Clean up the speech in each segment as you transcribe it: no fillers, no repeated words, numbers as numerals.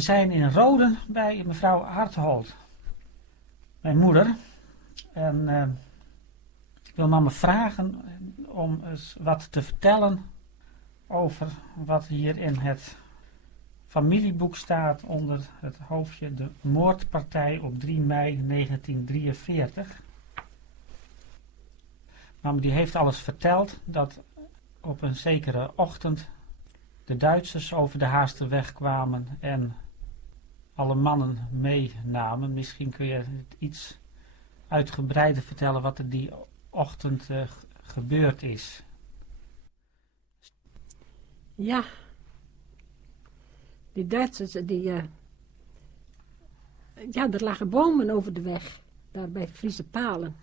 We zijn in Roden bij mevrouw Harthold, mijn moeder. En ik wil mama vragen om eens wat te vertellen over wat hier in het familieboek staat onder het hoofdje de moordpartij op 3 mei 1943. Mama die heeft alles verteld dat op een zekere ochtend de Duitsers over de Haarsterweg kwamen en alle mannen meenamen. Misschien kun je het iets uitgebreider vertellen wat er die ochtend gebeurd is. Ja, die Duitsers, er lagen bomen over de weg, daar bij Friese Palen.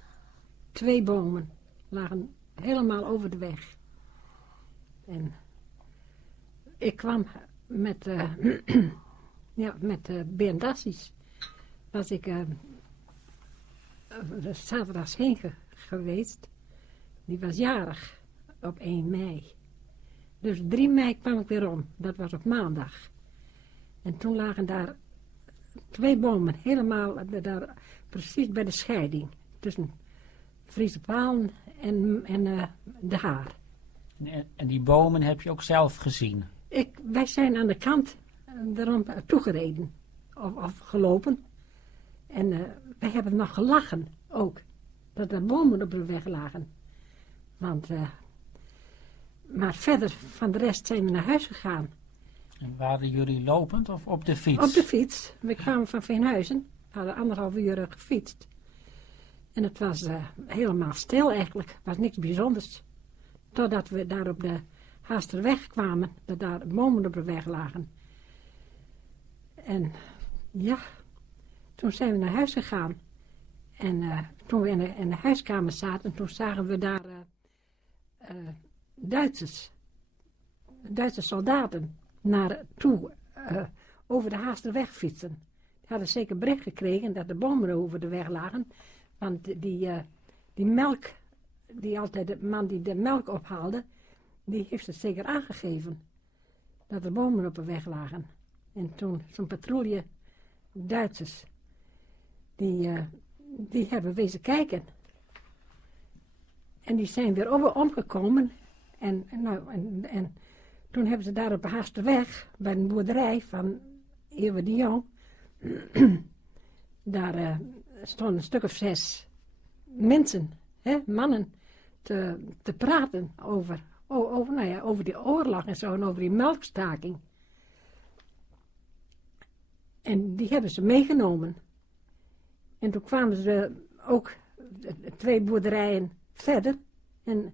2 bomen lagen helemaal over de weg. En ik kwam met BMW's. Was ik zaterdags heen geweest. Die was jarig op 1 mei. Dus 3 mei kwam ik weer om. Dat was op maandag. En toen lagen daar 2 bomen, helemaal daar, precies bij de scheiding. Tussen Friese Palen en de Haar. En die bomen heb je ook zelf gezien? Wij zijn aan de kant erom toegereden. Of gelopen. En wij hebben nog gelachen ook. Dat er bomen op de weg lagen. Want, maar verder van de rest zijn we naar huis gegaan. En waren jullie lopend of op de fiets? Op de fiets. We kwamen van Veenhuizen. We hadden 1,5 uur gefietst. En het was helemaal stil eigenlijk. Het was niks bijzonders. Totdat we daar op de Haarsterweg kwamen. Dat daar bomen op de weg lagen. En ja, toen zijn we naar huis gegaan. En toen we in de huiskamer zaten, toen zagen we daar Duitse soldaten naartoe over de Haarsterweg fietsen. Die hadden zeker bericht gekregen dat de bomen over de weg lagen. Want die melk, de man die de melk ophaalde, die heeft het zeker aangegeven. Dat er bomen op de weg lagen. En toen zo'n patrouille Duitsers, die hebben wezen kijken. En die zijn weer omgekomen. En toen hebben ze daar op de Haarsterweg, bij een boerderij van Ewe de Jong, daar stonden een stuk of 6 mensen, mannen, te praten over die oorlog en zo en over die melkstaking. En die hebben ze meegenomen. En toen kwamen ze ook 2 boerderijen verder. En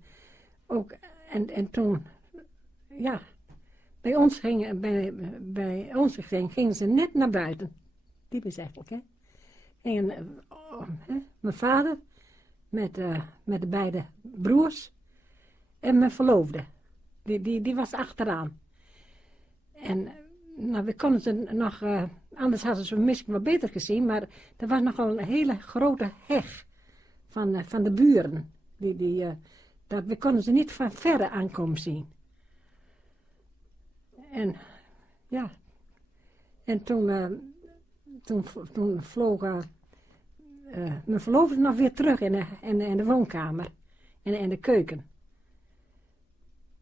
toen, ja, bij ons gingen ze net naar buiten. Typisch eigenlijk, hè. Mijn vader met de beide broers en mijn verloofde. Die was achteraan. En we konden ze nog, anders hadden ze misschien wel beter gezien, maar er was nogal een hele grote heg van de buren. We konden ze niet van verre aankomen zien. En ja, en toen vloog mijn verloofde nog weer terug in de woonkamer en de keuken.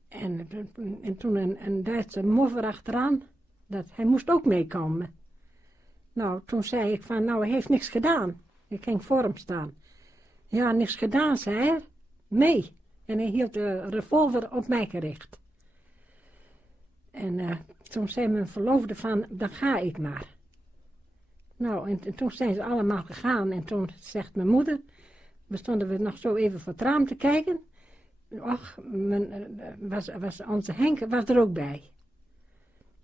En toen een Duitse moffer achteraan, hij moest ook meekomen. Nou, toen zei ik van, hij heeft niks gedaan. Ik ging voor hem staan. Ja, niks gedaan, zei hij. Nee. En hij hield de revolver op mij gericht. En toen zei mijn verloofde van, dan ga ik maar. Nou, en toen zijn ze allemaal gegaan. En toen zegt mijn moeder, stonden we nog zo even voor het raam te kijken. Och, onze Henk was er ook bij.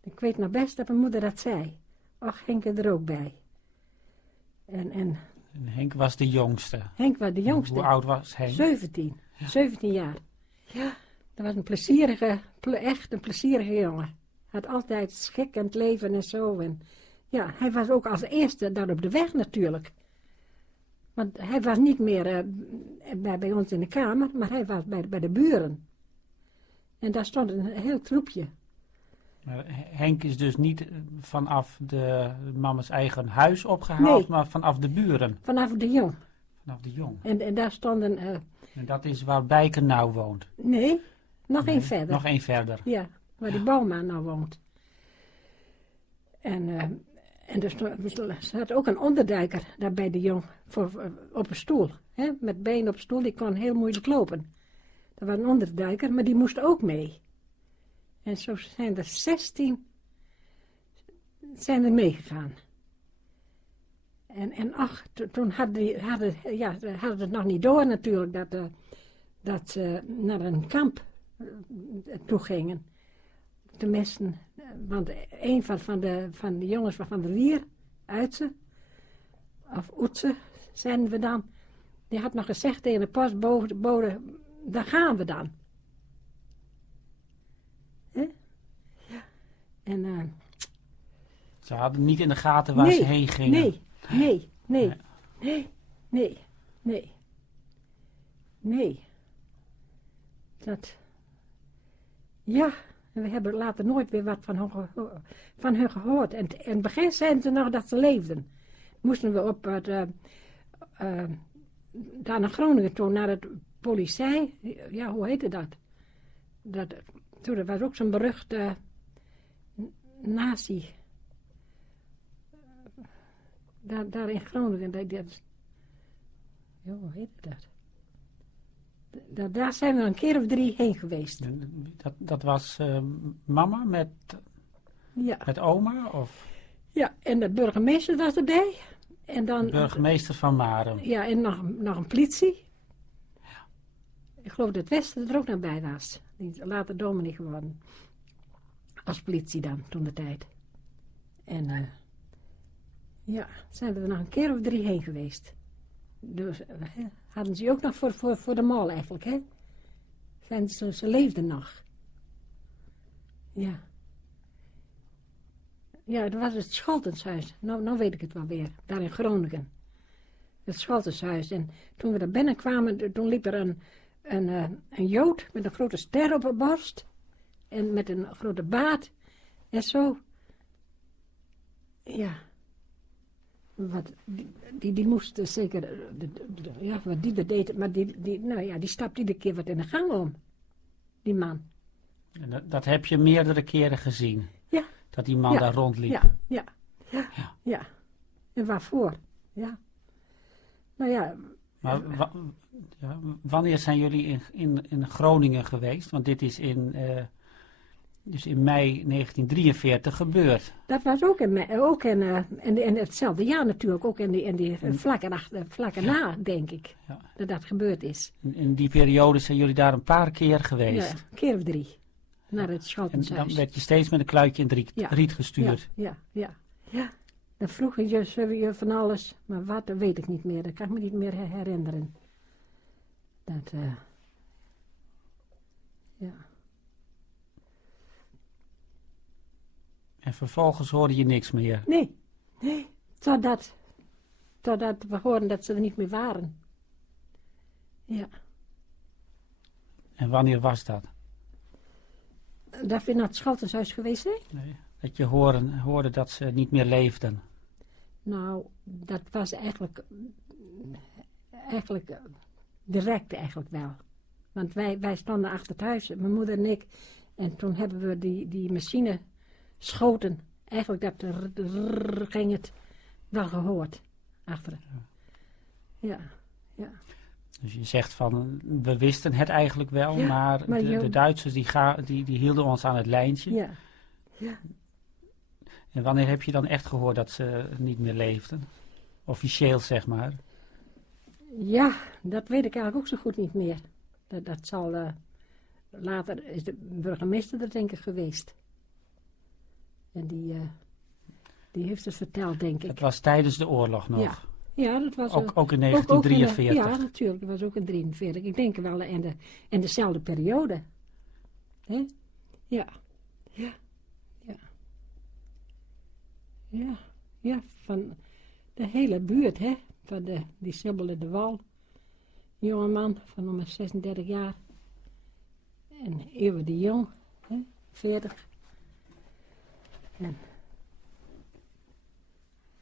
Ik weet nog best dat mijn moeder dat zei. Och, Henk is er ook bij. En Henk was de jongste. Henk was de jongste. Hoe oud was Henk? 17. Ja. 17 jaar. Ja, dat was echt een plezierige jongen. Had altijd schik aan het leven en zo. En ja, hij was ook als eerste daar op de weg natuurlijk. Want hij was niet meer bij ons in de kamer, maar hij was bij de buren. En daar stond een heel troepje. Maar Henk is dus niet vanaf de mama's eigen huis opgehaald, Nee. maar vanaf de buren, Vanaf de Jong. vanaf de Jong. En daar stonden, En dat is waar Bijken nou woont. nee, nog Nee, één verder. Nog één verder. Ja, waar die Bouwman nou woont. En er zat ook een onderduiker daar bij de Jong op een stoel. Hè, met benen op een stoel, die kon heel moeilijk lopen. Er was een onderduiker, maar die moest ook mee. En zo zijn er 16 zijn er meegegaan. En ach, toen hadden het nog niet door natuurlijk dat ze naar een kamp toe gingen. Tenminste, want een van de jongens van de Lier, Uitse, of Oetse, zijn we dan, die had nog gezegd tegen de postbode, daar gaan we dan. Hè? Ja. En Ze hadden niet in de gaten waar ze heen gingen. Nee. Ja, en we hebben later nooit weer wat van hun gehoord. En in het begin zeiden ze nog dat ze leefden. Moesten we op daar naar Groningen toe, naar het politie. Ja, hoe heette dat? Toen was ook zo'n beruchte nazi. Daar in Groningen. Ja, hoe heette dat? Daar zijn we een keer of 3 heen geweest. Dat was mama met oma? Of Ja, en de burgemeester was erbij. En dan, de burgemeester van Marum? Ja, en nog een politie. Ja. Ik geloof dat Wester er ook nog bij was. Die is later dominee geworden. Als politie dan, toen de tijd. En ja, zijn we er nog een keer of 3 heen geweest. Dus hadden ze ook nog voor de mol eigenlijk, hè? Ze leefden nog. Ja. Ja, dat was het Scholtenshuis. Nou weet ik het wel weer. Daar in Groningen. Het Scholtenshuis. En toen we daar binnenkwamen, toen liep er een Jood met een grote ster op de borst. En met een grote baard. En zo. Ja. Die moest zeker, ja, wat die deed, maar die stapt iedere keer wat in de gang om. Die man. En dat heb je meerdere keren gezien? Ja. Dat die man daar rondliep? Ja. En waarvoor? Ja. Nou ja. Maar wanneer zijn jullie in Groningen geweest? Want dit is dus in mei 1943 gebeurd. Dat was ook in hetzelfde jaar natuurlijk, ook in die vlakken na, denk ik, dat gebeurd is. In die periode zijn jullie daar een paar keer geweest? Ja, een keer of 3, naar het Scholtenshuis. En dan werd je steeds met een kluitje in riet gestuurd? Ja. Dan vroegen je van alles, maar wat, dat weet ik niet meer, dat kan ik me niet meer herinneren. Ja. En vervolgens hoorde je niks meer? Nee. Totdat we hoorden dat ze er niet meer waren. Ja. En wanneer was dat? Dat we naar het Scholtenshuis geweest zijn? Nee, dat je hoorde dat ze niet meer leefden? Nou, dat was eigenlijk direct eigenlijk wel. Want wij stonden achter het huis, mijn moeder en ik. En toen hebben we die machine schoten. Eigenlijk ging het wel gehoord. Achter. Ja. Dus je zegt van, we wisten het eigenlijk wel, maar de Duitsers die hielden ons aan het lijntje. Ja. En wanneer heb je dan echt gehoord dat ze niet meer leefden? Officieel, zeg maar. Ja, dat weet ik eigenlijk ook zo goed niet meer. Dat zal later is de burgemeester er denk ik geweest. En die heeft het verteld, denk ik. Het was tijdens de oorlog nog? Ja, dat was ook in 1943? Ja, natuurlijk. Dat was ook in 1943. Ik denk wel in dezelfde periode. Hè? Ja, van de hele buurt, hè. Van die Sibbel de Wal. Jongeman van ongeveer 36 jaar. En Eeuwen de Jong, hè, 40. En,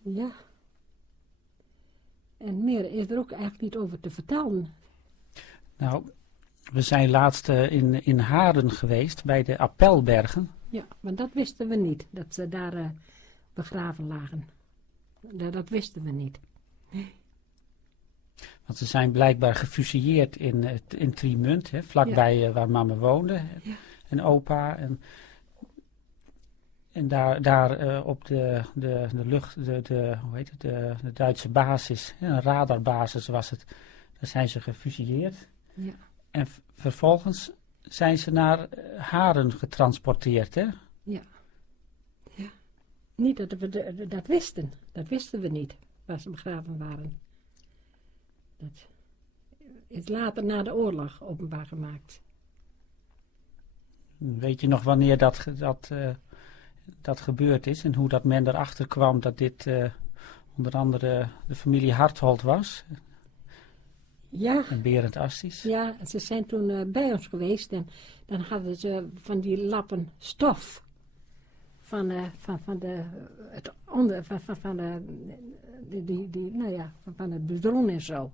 ja. En meer is er ook eigenlijk niet over te vertellen. Nou, we zijn laatst in Haren geweest, bij de Appelbergen. Ja, maar dat wisten we niet, dat ze daar begraven lagen. Dat wisten we niet. Want ze zijn blijkbaar gefusilleerd in Trimunt, hè, vlakbij waar mama woonde en opa. En daar op de lucht, hoe heet het, de Duitse basis, een radarbasis was het, daar zijn ze gefusilleerd. Ja. En vervolgens zijn ze naar Haren getransporteerd, hè? Ja. Ja. Niet dat we dat wisten. Dat wisten we niet, waar ze begraven waren. Dat is later na de oorlog openbaar gemaakt. Weet je nog wanneer dat gebeurd is en hoe dat men erachter kwam dat dit onder andere de familie Harthold was? Ja. En Berend Assis? Ja, ze zijn toen bij ons geweest en dan hadden ze van die lappen stof van de bedroen en zo.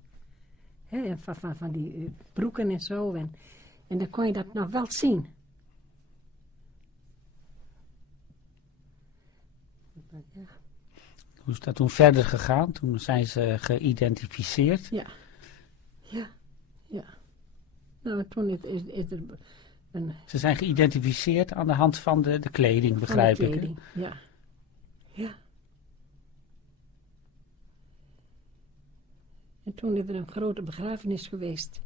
Hè, en van die broeken en zo. En dan kon je dat nog wel zien. Ja. Hoe is dat toen verder gegaan? Toen zijn ze geïdentificeerd. Ja. Ja. Ja. Nou, toen is er een... Ze zijn geïdentificeerd aan de hand van de kleding, begrijp van de ik. kleding. Ja. Ja. En toen is er een grote begrafenis geweest.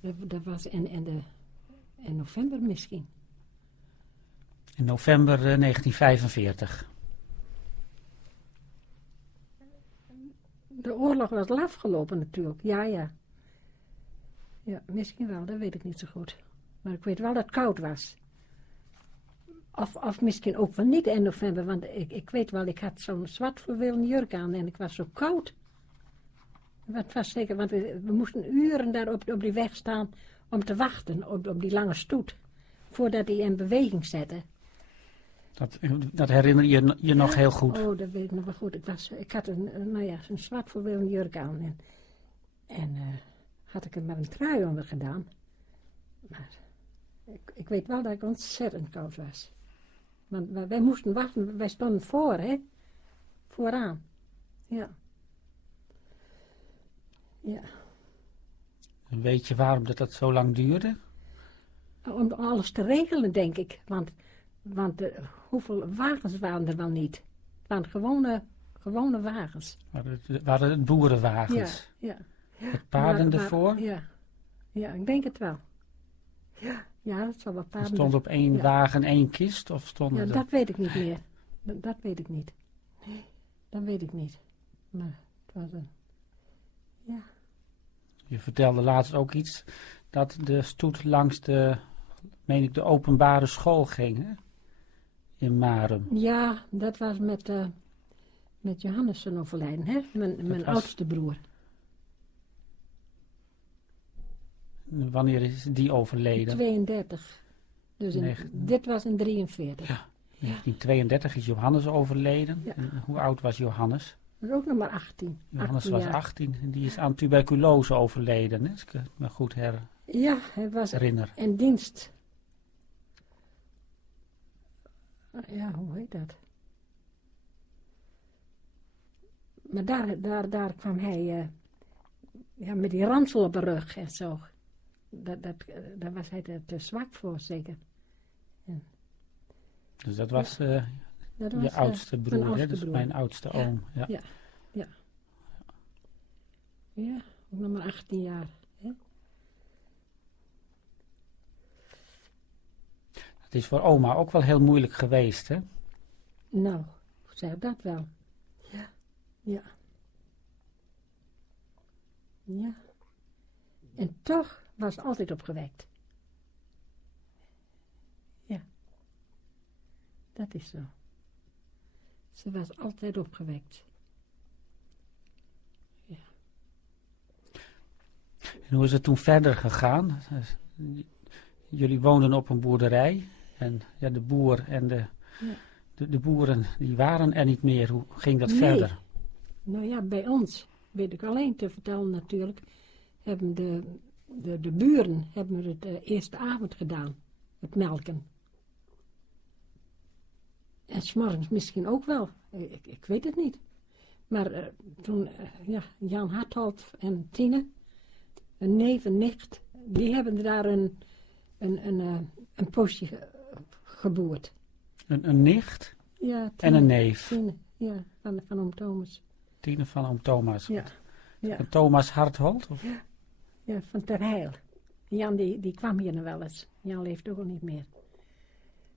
Dat was in november misschien. In november 1945. De oorlog was al afgelopen natuurlijk, ja. Ja, misschien wel, dat weet ik niet zo goed. Maar ik weet wel dat het koud was. Of misschien ook wel niet in november, want ik weet wel, ik had zo'n zwart fluwelen jurk aan en ik was zo koud. Het was zeker, want we moesten uren daar op die weg staan om te wachten op die lange stoet. Voordat hij in beweging zette. Dat herinner je je nog heel goed. Oh, dat weet ik nog wel goed. Ik had zo'n zwart fluwelen jurk aan en had ik er maar een trui onder gedaan. Maar ik weet wel dat ik ontzettend koud was. Want wij moesten wachten, wij stonden voor, hè. Vooraan. Ja. Ja. En weet je waarom dat zo lang duurde? Om alles te regelen, denk ik. Want hoeveel wagens waren er wel niet? Het waren gewone wagens. Waren het boerenwagens? Ja. Met paarden ervoor? Ja, ik denk het wel. Ja, dat zal wel paarden. Er stond op één wagen één kist? Of stonden er... dat weet ik niet meer. Dat weet ik niet. Dat weet ik niet. Maar het was een... Ja. Je vertelde laatst ook iets, dat de stoet langs de openbare school ging, hè? In Marum. Ja, dat was met Johannes zijn overlijden, hè? Mijn oudste broer. Wanneer is die overleden? 32. Dus dit was in 43. Ja, 1932 is Johannes overleden. Ja. En hoe oud was Johannes? Dat was ook nog maar 18. Johannes 18 was jaar. 18 en die is aan tuberculose overleden, hè? Als ik me goed Ja, hij was herinner. in dienst. Ja, hoe heet dat? Maar daar kwam hij met die ransel op de rug en zo. Daar was hij te zwak voor, zeker. Ja. Dus dat was Dat je was, oudste broer, mijn hè? oudste Dus broer. mijn oudste oom. Ja. Ja, ook nog maar 18 jaar. Hè? Het is voor oma ook wel heel moeilijk geweest, hè? Nou, zeg dat wel. Ja. En toch was ze altijd opgewekt. Ja. Dat is zo. Ze was altijd opgewekt. Ja. En hoe is het toen verder gegaan? Jullie woonden op een boerderij en ja, de boer en Ja. De boeren die waren er niet meer. Hoe ging dat Nee. verder? Nou ja, bij ons, weet ik alleen te vertellen natuurlijk, hebben de buren hebben het eerste avond gedaan, het melken. En 's morgens misschien ook wel, ik weet het niet. Maar toen, Jan Harthold en Tine, een neef en nicht, die hebben daar een poosje geboerd. Een nicht Ja, en een neef. Tine, ja, van oom Thomas. Tine van oom Thomas. Ja, ja. En Thomas Harthold? Of? Ja, van Ter Heil. Jan die kwam hier nog wel eens. Jan leeft ook al niet meer.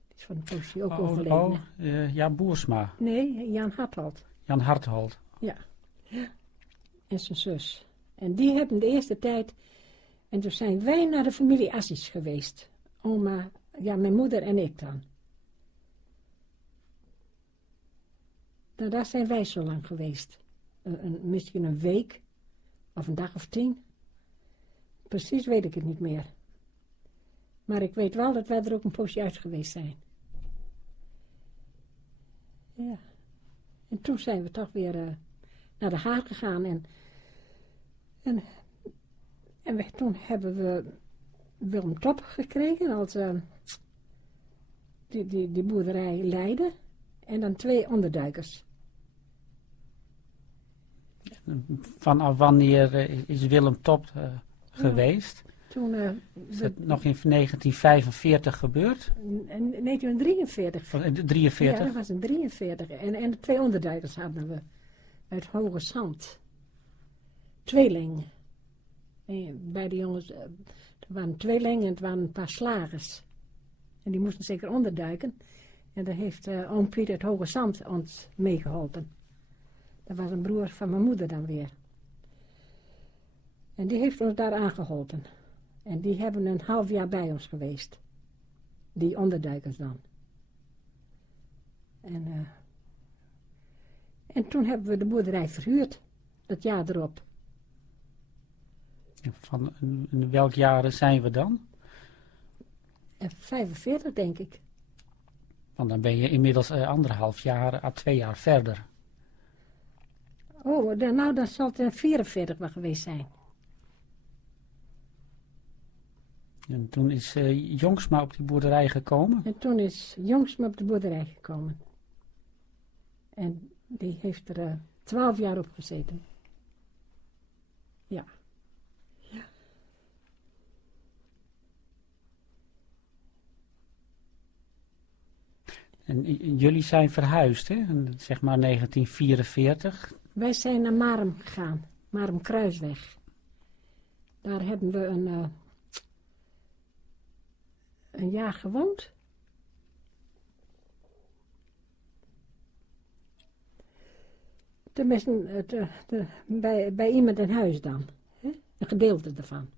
Die is van een poosje ook overleden. Ja, Boersma. Nee, Jan Harthold. Jan Harthold. Ja. En zijn zus. En die hebben de eerste tijd... En toen zijn wij naar de familie Assis geweest. Oma, ja, mijn moeder en ik dan. Nou, daar zijn wij zo lang geweest. Misschien een week. Of een dag of 10. Precies weet ik het niet meer. Maar ik weet wel dat wij er ook een poosje uit geweest zijn. Ja. En toen zijn we toch weer naar de Haag gegaan. Toen hebben we Willem Top gekregen als die boerderij leidde. En dan 2 onderduikers. Vanaf wanneer is Willem Top geweest? Toen Is dat nog in 1945 gebeurd? in 1943. Of in 43? Ja, dat was in 43. En de 2 onderduikers hadden we uit Hoge Zand. Tweelingen. En bij de jongens, er waren tweelingen en het waren een paar slagers. En die moesten zeker onderduiken. En daar heeft oom Piet uit Hoge Zand ons meegeholpen. Dat was een broer van mijn moeder dan weer. En die heeft ons daar aangeholpen. En die hebben een half jaar bij ons geweest. Die onderduikers dan. En toen hebben we de boerderij verhuurd. Dat jaar erop. Van in welk jaar zijn we dan? 45 denk ik. Want dan ben je inmiddels 1,5 jaar à 2 jaar verder. Oh, dan zal het 44 wel geweest zijn. En toen is Jongsma op die boerderij gekomen. En toen is Jongsma op de boerderij gekomen. En die heeft er 12 jaar op gezeten. Ja. En jullie zijn verhuisd, hè? Zeg maar 1944. Wij zijn naar Marum gegaan. Marum Kruisweg. Daar hebben we een jaar gewoond. Tenminste, bij iemand in huis dan. Hè? Een gedeelte ervan.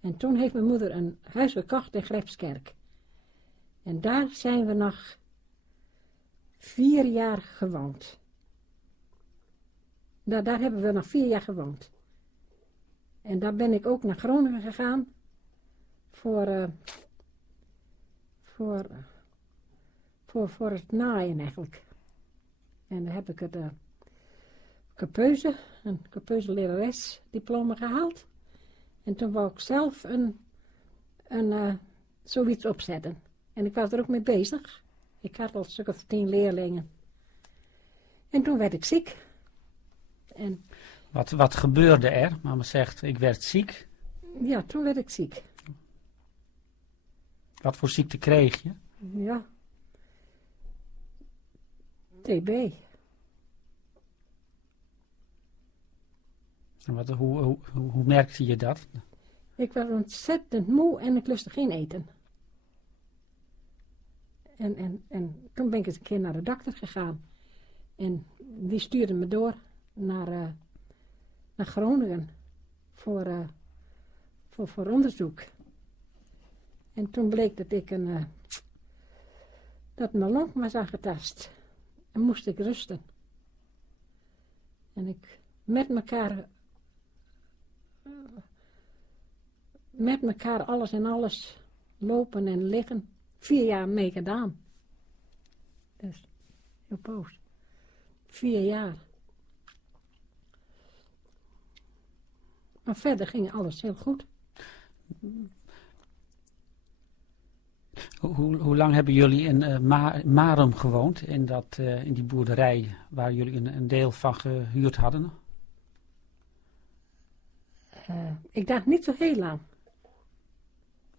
En toen heeft mijn moeder een huis gekocht in Grijpskerk. En daar zijn we nog 4 jaar gewoond. Daar hebben we nog 4 jaar gewoond. En daar ben ik ook naar Groningen gegaan. Voor het naaien eigenlijk. En dan heb ik het een Capeuze lerares diploma gehaald. En toen wou ik zelf zoiets opzetten. En ik was er ook mee bezig. Ik had al een stuk of 10 leerlingen. En toen werd ik ziek. En Wat gebeurde er? Mama zegt, ik werd ziek. ja, toen werd ik ziek. Wat voor ziekte kreeg je? Ja. TB. En hoe merkte je dat? Ik was ontzettend moe en ik lustte geen eten. En toen ben ik eens een keer naar de dokter gegaan. En die stuurde me door naar Groningen voor onderzoek. En toen bleek dat dat mijn long was aangetast. En moest ik rusten. En ik met elkaar alles en alles lopen en liggen. 4 jaar mee gedaan. Dus, heel poos. 4 jaar. Maar verder ging alles heel goed. Hoe lang hebben jullie in Marum gewoond, in die boerderij waar jullie een deel van gehuurd hadden? Ik dacht niet zo heel lang.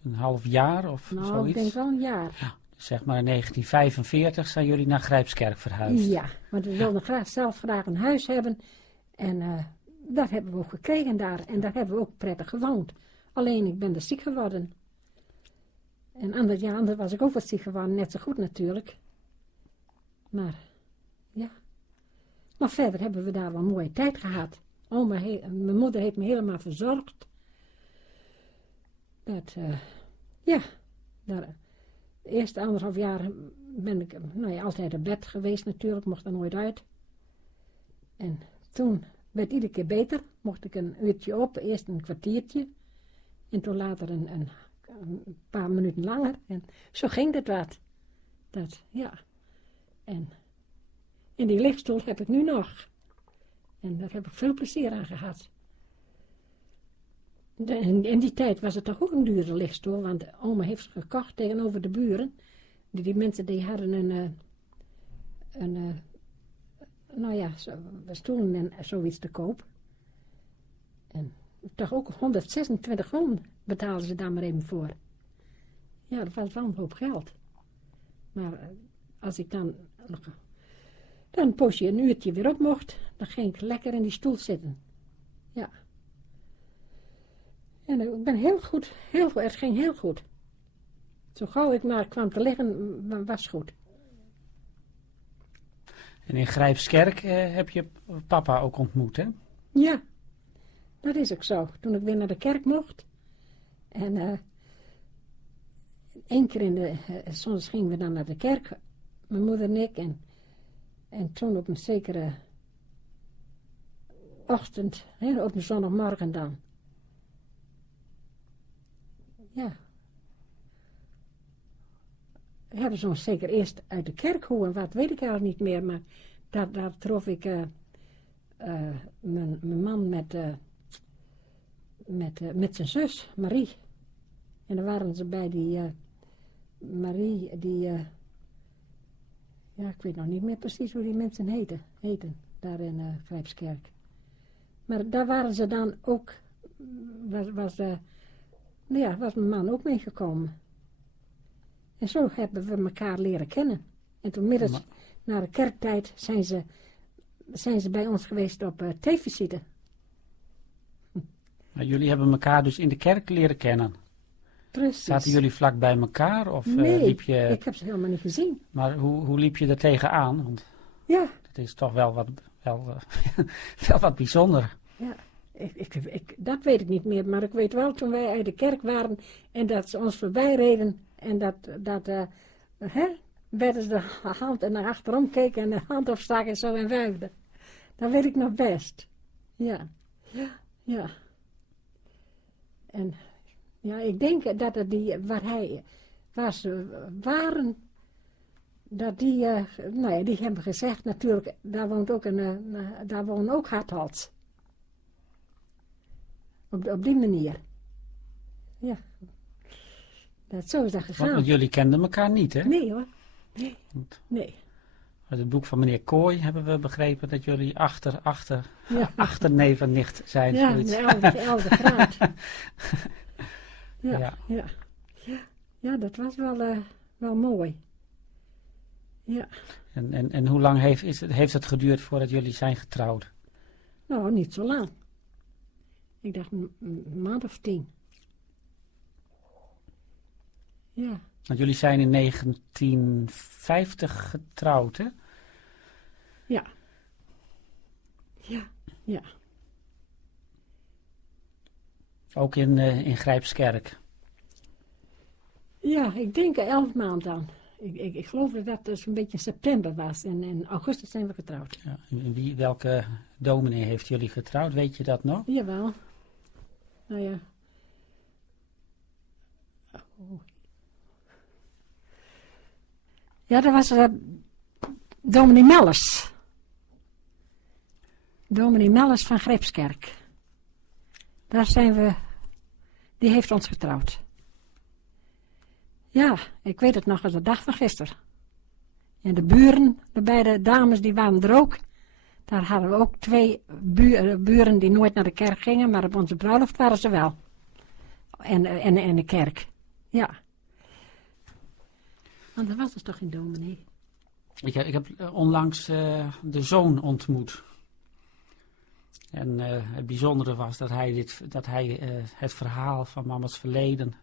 Een half jaar of Nou, zoiets? ik denk wel een jaar. Ja, dus zeg maar in 1945 zijn jullie naar Grijpskerk verhuisd. Ja, want we wilden zelf graag een huis hebben. En dat hebben we ook gekregen daar. En daar hebben we ook prettig gewoond. Alleen, ik ben dus ziek geworden. En anders was ik ook wat ziek geworden. Net zo goed natuurlijk. Maar, ja. Maar verder hebben we daar wel een mooie tijd gehad. Mijn moeder heeft me helemaal verzorgd. Ja, de eerste 1,5 jaar ben ik altijd op bed geweest natuurlijk, mocht er nooit uit. En toen werd iedere keer beter, mocht ik een uurtje op, eerst een kwartiertje. En toen later een paar minuten langer. En zo ging het wat. Ja. En die lichtstoel heb ik nu nog. En daar heb ik veel plezier aan gehad. In die tijd was het toch ook een dure lichtstoel, want oma heeft ze gekocht tegenover de buren. Die mensen die hadden een stoelen en zoiets te koop. En toch ook 126 gulden betaalden ze daar maar even voor. Ja, dat was wel een hoop geld. Maar als ik dan een poosje een uurtje weer op mocht, dan ging ik lekker in die stoel zitten. Ja. En ik ben heel goed, het ging heel goed. Zo gauw ik maar kwam te liggen, was goed. En in Grijpskerk heb je papa ook ontmoet, hè? Ja, dat is ook zo. Toen ik weer naar de kerk mocht. En 1 keer soms gingen we dan naar de kerk, mijn moeder en ik. En toen op een zekere ochtend, op een zondagmorgen dan. Ja. Hebben ze ons zeker eerst uit de kerk hoe en wat, weet ik eigenlijk niet meer. Maar daar trof ik mijn man met zijn zus, Marie. En dan waren ze bij die Marie, ja, ik weet nog niet meer precies hoe die mensen heten daar in Grijpskerk. Maar daar waren ze dan ook, was mijn man ook meegekomen. En zo hebben we elkaar leren kennen. En toen middags na de kerktijd zijn ze bij ons geweest op theevisite. Nou, jullie hebben elkaar dus in de kerk leren kennen. Precies. Zaten jullie vlak bij elkaar? Of, nee, liep je... ik heb ze helemaal niet gezien. Maar hoe liep je er tegenaan? Want ja. dat is toch wel wat bijzonder. Ja, dat weet ik niet meer. Maar ik weet wel toen wij uit de kerk waren en dat ze ons voorbij reden. En werden ze de hand en naar achterom keken en de hand opstaken en zo en wuifden. Dat weet ik nog best. Ja. En ja, ik denk dat het waar ze waren, dat die hebben gezegd natuurlijk, daar woont ook Harthals. Op die manier. Ja. Zo is dat gegaan. Want jullie kenden elkaar niet, hè? Nee hoor. Nee. Uit het boek van meneer Kooi hebben we begrepen dat jullie achterneef en nicht zijn. Ja, zoiets. de elfde graad. Ja. Ja, dat was wel mooi. Ja. En hoe lang heeft het geduurd voordat jullie zijn getrouwd? Nou, niet zo lang. Ik dacht een maand of 10. Ja. Want jullie zijn in 1950 getrouwd, hè? Ja. Ja. Ook in Grijpskerk. Ja, ik denk 11 maanden dan. Ik geloof dat dat dus een beetje september was. En in augustus zijn we getrouwd. Ja, welke dominee heeft jullie getrouwd? Weet je dat nog? Jawel. Nou ja. Ja, dat was Dominee Melles. Dominee Melles van Greepskerk. Daar zijn we... Die heeft ons getrouwd. Ja, ik weet het nog als de dag van gisteren. En de buren, de beide dames, die waren er ook. Daar hadden we ook 2 buren die nooit naar de kerk gingen, maar op onze bruiloft waren ze wel. En de kerk. Ja. Want dat was dus toch geen dominee? Ik heb onlangs de zoon ontmoet. En het bijzondere was dat hij het verhaal van mama's verleden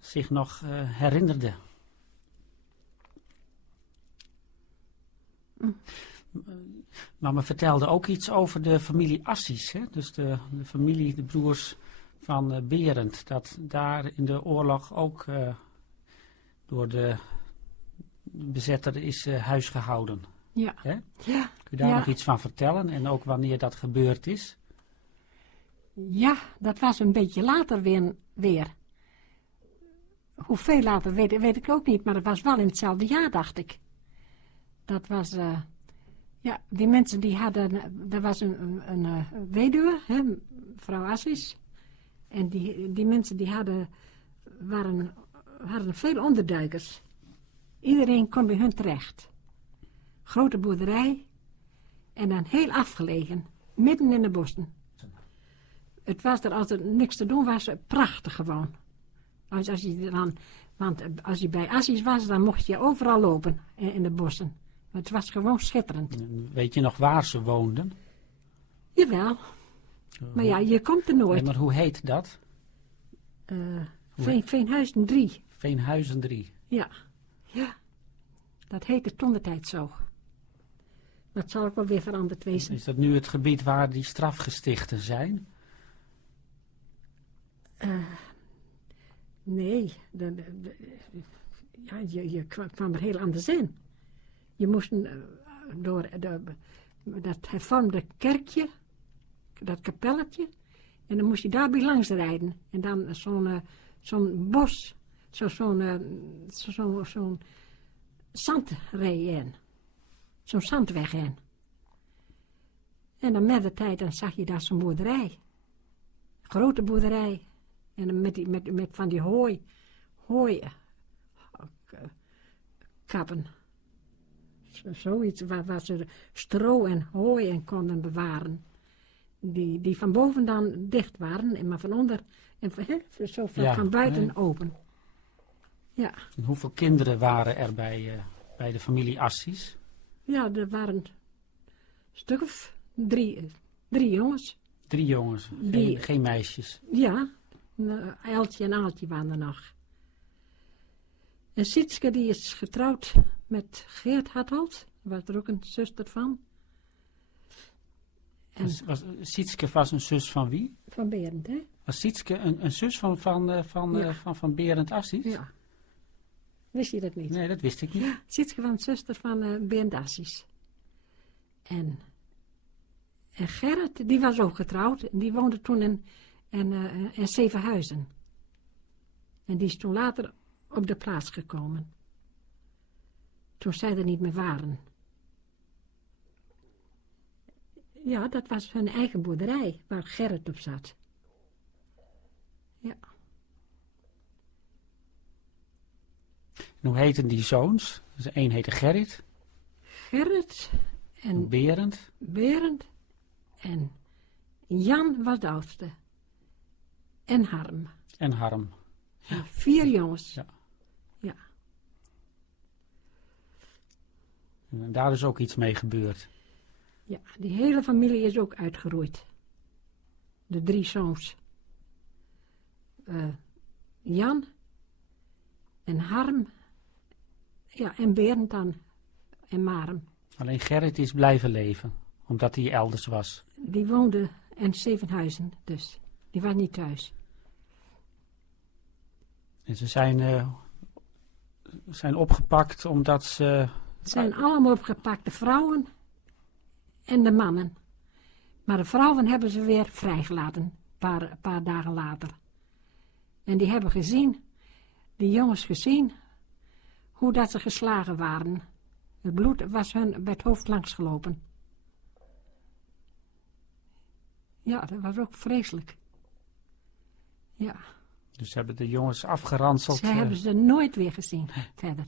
zich nog herinnerde. Mama vertelde ook iets over de familie Assis. Hè? Dus de familie, de broers van Berend. Dat daar in de oorlog ook door de bezetter is huisgehouden. Ja. Hè? Ja. Kun je daar nog iets van vertellen? En ook wanneer dat gebeurd is? Ja, dat was een beetje later weer. Hoeveel later weet ik ook niet, maar het was wel in hetzelfde jaar, dacht ik. Dat was... ja, die mensen die hadden... Er was een weduwe, hè, mevrouw Assis. En die mensen die waren veel onderduikers. Iedereen kon bij hun terecht. Grote boerderij. En dan heel afgelegen. Midden in de bossen. Het was er, als er niks te doen was, prachtig gewoon. Want als je bij Assis was, dan mocht je overal lopen in de bossen. Het was gewoon schitterend. Weet je nog waar ze woonden? Jawel. Maar ja, je komt er nooit. Nee, maar hoe heet dat? Veenhuizen 3. Veenhuizen 3. Ja. Ja. Dat heette toentertijd zo. Dat zal ook wel weer veranderd wezen. Is dat nu het gebied waar die strafgestichten zijn? Nee. Je kwam er heel anders in. Je moest door dat hervormde kerkje, dat kapelletje, en dan moest je daarbij langs rijden. En dan zo'n bos, zo'n zandrij in. Zo'n zandweg in. En dan met de tijd dan zag je daar zo'n boerderij. Grote boerderij. En dan met van die hooi kappen. Zoiets waar ze stro en hooi in konden bewaren. Die van boven dan dicht waren, maar van onder en van buiten open. Ja. En hoeveel kinderen waren er bij de familie Assis? Ja, er waren een stuk of 3 jongens. 3 jongens, geen meisjes. Ja, Eltje en Aaltje waren er nog. En Sietske die is getrouwd met Geert Hartholt. Was er ook een zuster van. En Sietske was een zus van wie? Van Berend, hè? Was Sietske een zus van Berend Assis? Ja. Wist je dat niet? Nee, dat wist ik niet. Ja, Sietske was een zuster van Berend Assis. En Gerrit, die was ook getrouwd. En die woonde toen in Zevenhuizen. En die is toen later op de plaats gekomen. Toen zij er niet meer waren. Ja, dat was hun eigen boerderij waar Gerrit op zat. Ja. En hoe heten die zoons? Dus één heette Gerrit. Gerrit en Berend. Berend en Jan was de oudste. En Harm. En Harm. Ja. 4 jongens. Ja. Ja. En daar is ook iets mee gebeurd. Ja, die hele familie is ook uitgeroeid. De 3 zoons. Jan en Harm. Ja, en Berend dan. En Marem. Alleen Gerrit is blijven leven, omdat hij elders was. Die woonde in Zevenhuizen, dus. Die was niet thuis. En ze zijn opgepakt omdat ze... Het zijn allemaal opgepakt, de vrouwen en de mannen. Maar de vrouwen hebben ze weer vrijgelaten, een paar dagen later. En die hebben gezien, die jongens gezien, hoe dat ze geslagen waren. Het bloed was hun bij het hoofd langs gelopen. Ja, dat was ook vreselijk. Ja. Dus hebben de jongens afgeranseld. Ze hebben ze nooit weer gezien verder.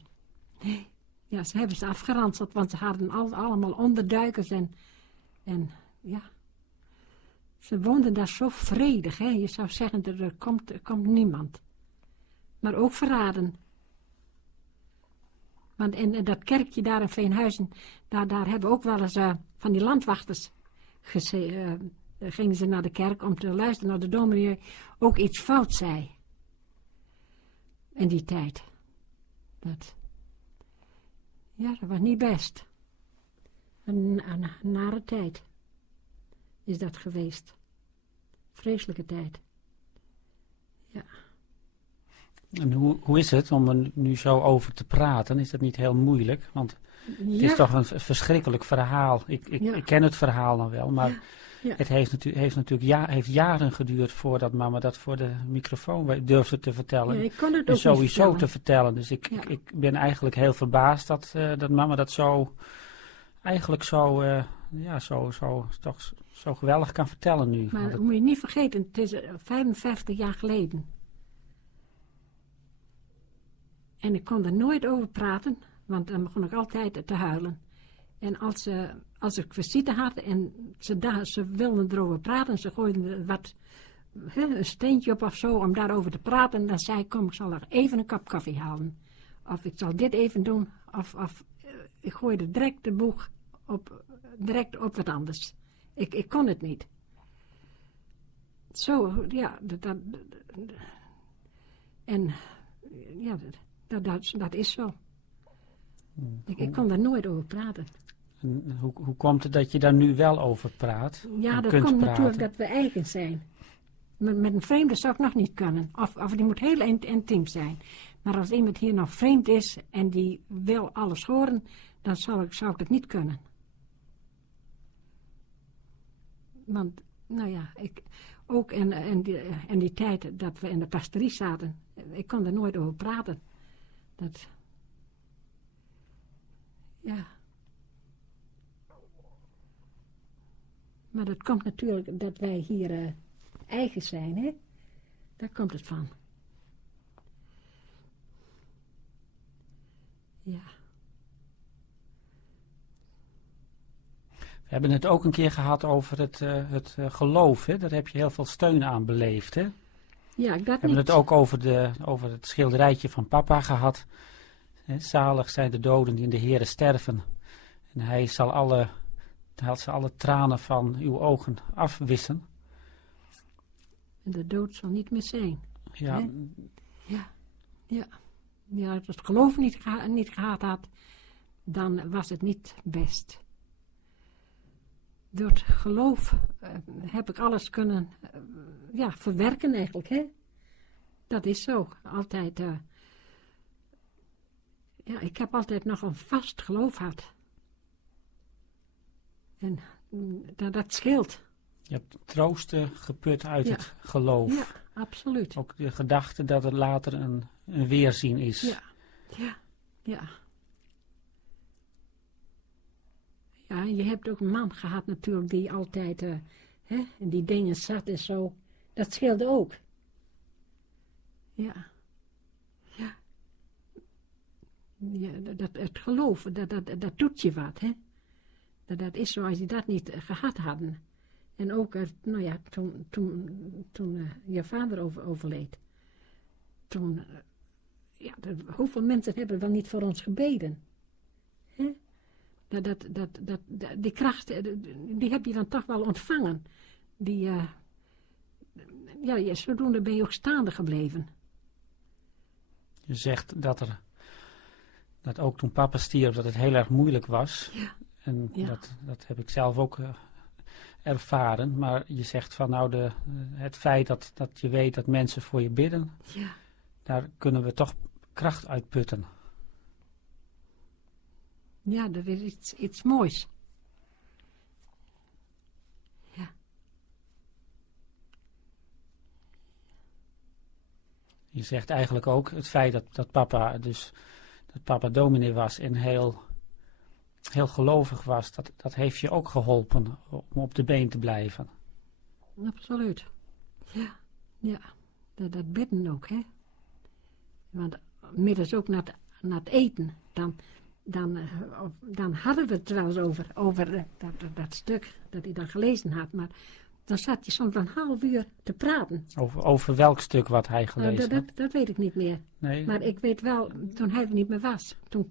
Nee. Ja, ze hebben ze afgeranseld, want ze hadden allemaal onderduikers en ja. Ze woonden daar zo vredig, hè. Je zou zeggen, er komt niemand. Maar ook verraden. Want in dat kerkje daar in Veenhuizen, daar hebben ook wel eens van die landwachters gingen ze naar de kerk om te luisteren naar de dominee ook iets fout zei. In die tijd. Dat was niet best. Een nare tijd is dat geweest. Vreselijke tijd. Ja. En hoe is het om er nu zo over te praten? Is dat niet heel moeilijk? Want het is toch een verschrikkelijk verhaal. Ik ken het verhaal dan wel, maar het heeft natuurlijk jaren geduurd voordat mama dat voor de microfoon durfde te vertellen. Ja, ik kon het en ook sowieso te vertellen. Dus ik ben eigenlijk heel verbaasd dat mama dat zo geweldig kan vertellen nu. Maar dat moet je niet vergeten, het is 55 jaar geleden. En ik kon er nooit over praten, want dan begon ik altijd te huilen. En als ik visite had en ze wilden erover praten, ze gooiden een steentje op of zo om daarover te praten, dan zei ik, kom, ik zal nog even een kop koffie halen. Of ik zal dit even doen, of ik gooide direct de boeg direct op wat anders. Ik kon het niet. Zo, ja, en ja, dat is zo. Ik kon daar nooit over praten. En hoe komt het dat je daar nu wel over praat? Ja, dat komt natuurlijk dat we eigen zijn. Met een vreemde zou ik nog niet kunnen. Of die moet heel intiem zijn. Maar als iemand hier nog vreemd is en die wil alles horen, dan zou ik dat niet kunnen. Want, nou ja, ook in die tijd dat we in de pastorie zaten, ik kon er nooit over praten. Ja. Maar dat komt natuurlijk dat wij hier eigen zijn, hè? Daar komt het van. Ja. We hebben het ook een keer gehad over het geloof, hè? Daar heb je heel veel steun aan beleefd, hè? Ja, we hebben het ook over het schilderijtje van papa gehad. Zalig zijn de doden die in de Heere sterven. En hij zal alle tranen van uw ogen afwissen. En de dood zal niet meer zijn. Ja. Hè? Ja. Ja, als het geloof niet gehad had, dan was het niet best. Door het geloof heb ik alles kunnen verwerken eigenlijk, hè. Dat is zo. Altijd, ik heb altijd nog een vast geloof gehad. En dat scheelt. Je hebt troosten geput uit het geloof. Ja, absoluut. Ook de gedachte dat er later een weerzien is. Ja. Ja, je hebt ook een man gehad natuurlijk die altijd in die dingen zat en zo. Dat scheelde ook. Ja. Het geloof, dat doet je wat, hè. Dat is zoals je dat niet gehad hadden. En ook, toen je vader overleed. Toen, hoeveel mensen hebben wel niet voor ons gebeden. Hè? Die kracht, die heb je dan toch wel ontvangen. Zodoende ben je ook staande gebleven. Je zegt dat ook toen papa stierf, dat het heel erg moeilijk was. Ja. En dat heb ik zelf ook ervaren. Maar je zegt van het feit dat je weet dat mensen voor je bidden, daar kunnen we toch kracht uit putten. Ja, dat is iets moois. Ja. Je zegt eigenlijk ook het feit dat papa dominee was en heel heel gelovig was, dat heeft je ook geholpen om op de been te blijven. Absoluut. Ja, ja. Dat bidden ook, hè. Want middels ook naar het eten, dan hadden we het wel eens over dat stuk dat hij dan gelezen had. Maar dan zat hij soms een half uur te praten. Over welk stuk wat hij gelezen had? Dat weet ik niet meer. Nee. Maar ik weet wel, toen hij er niet meer was, toen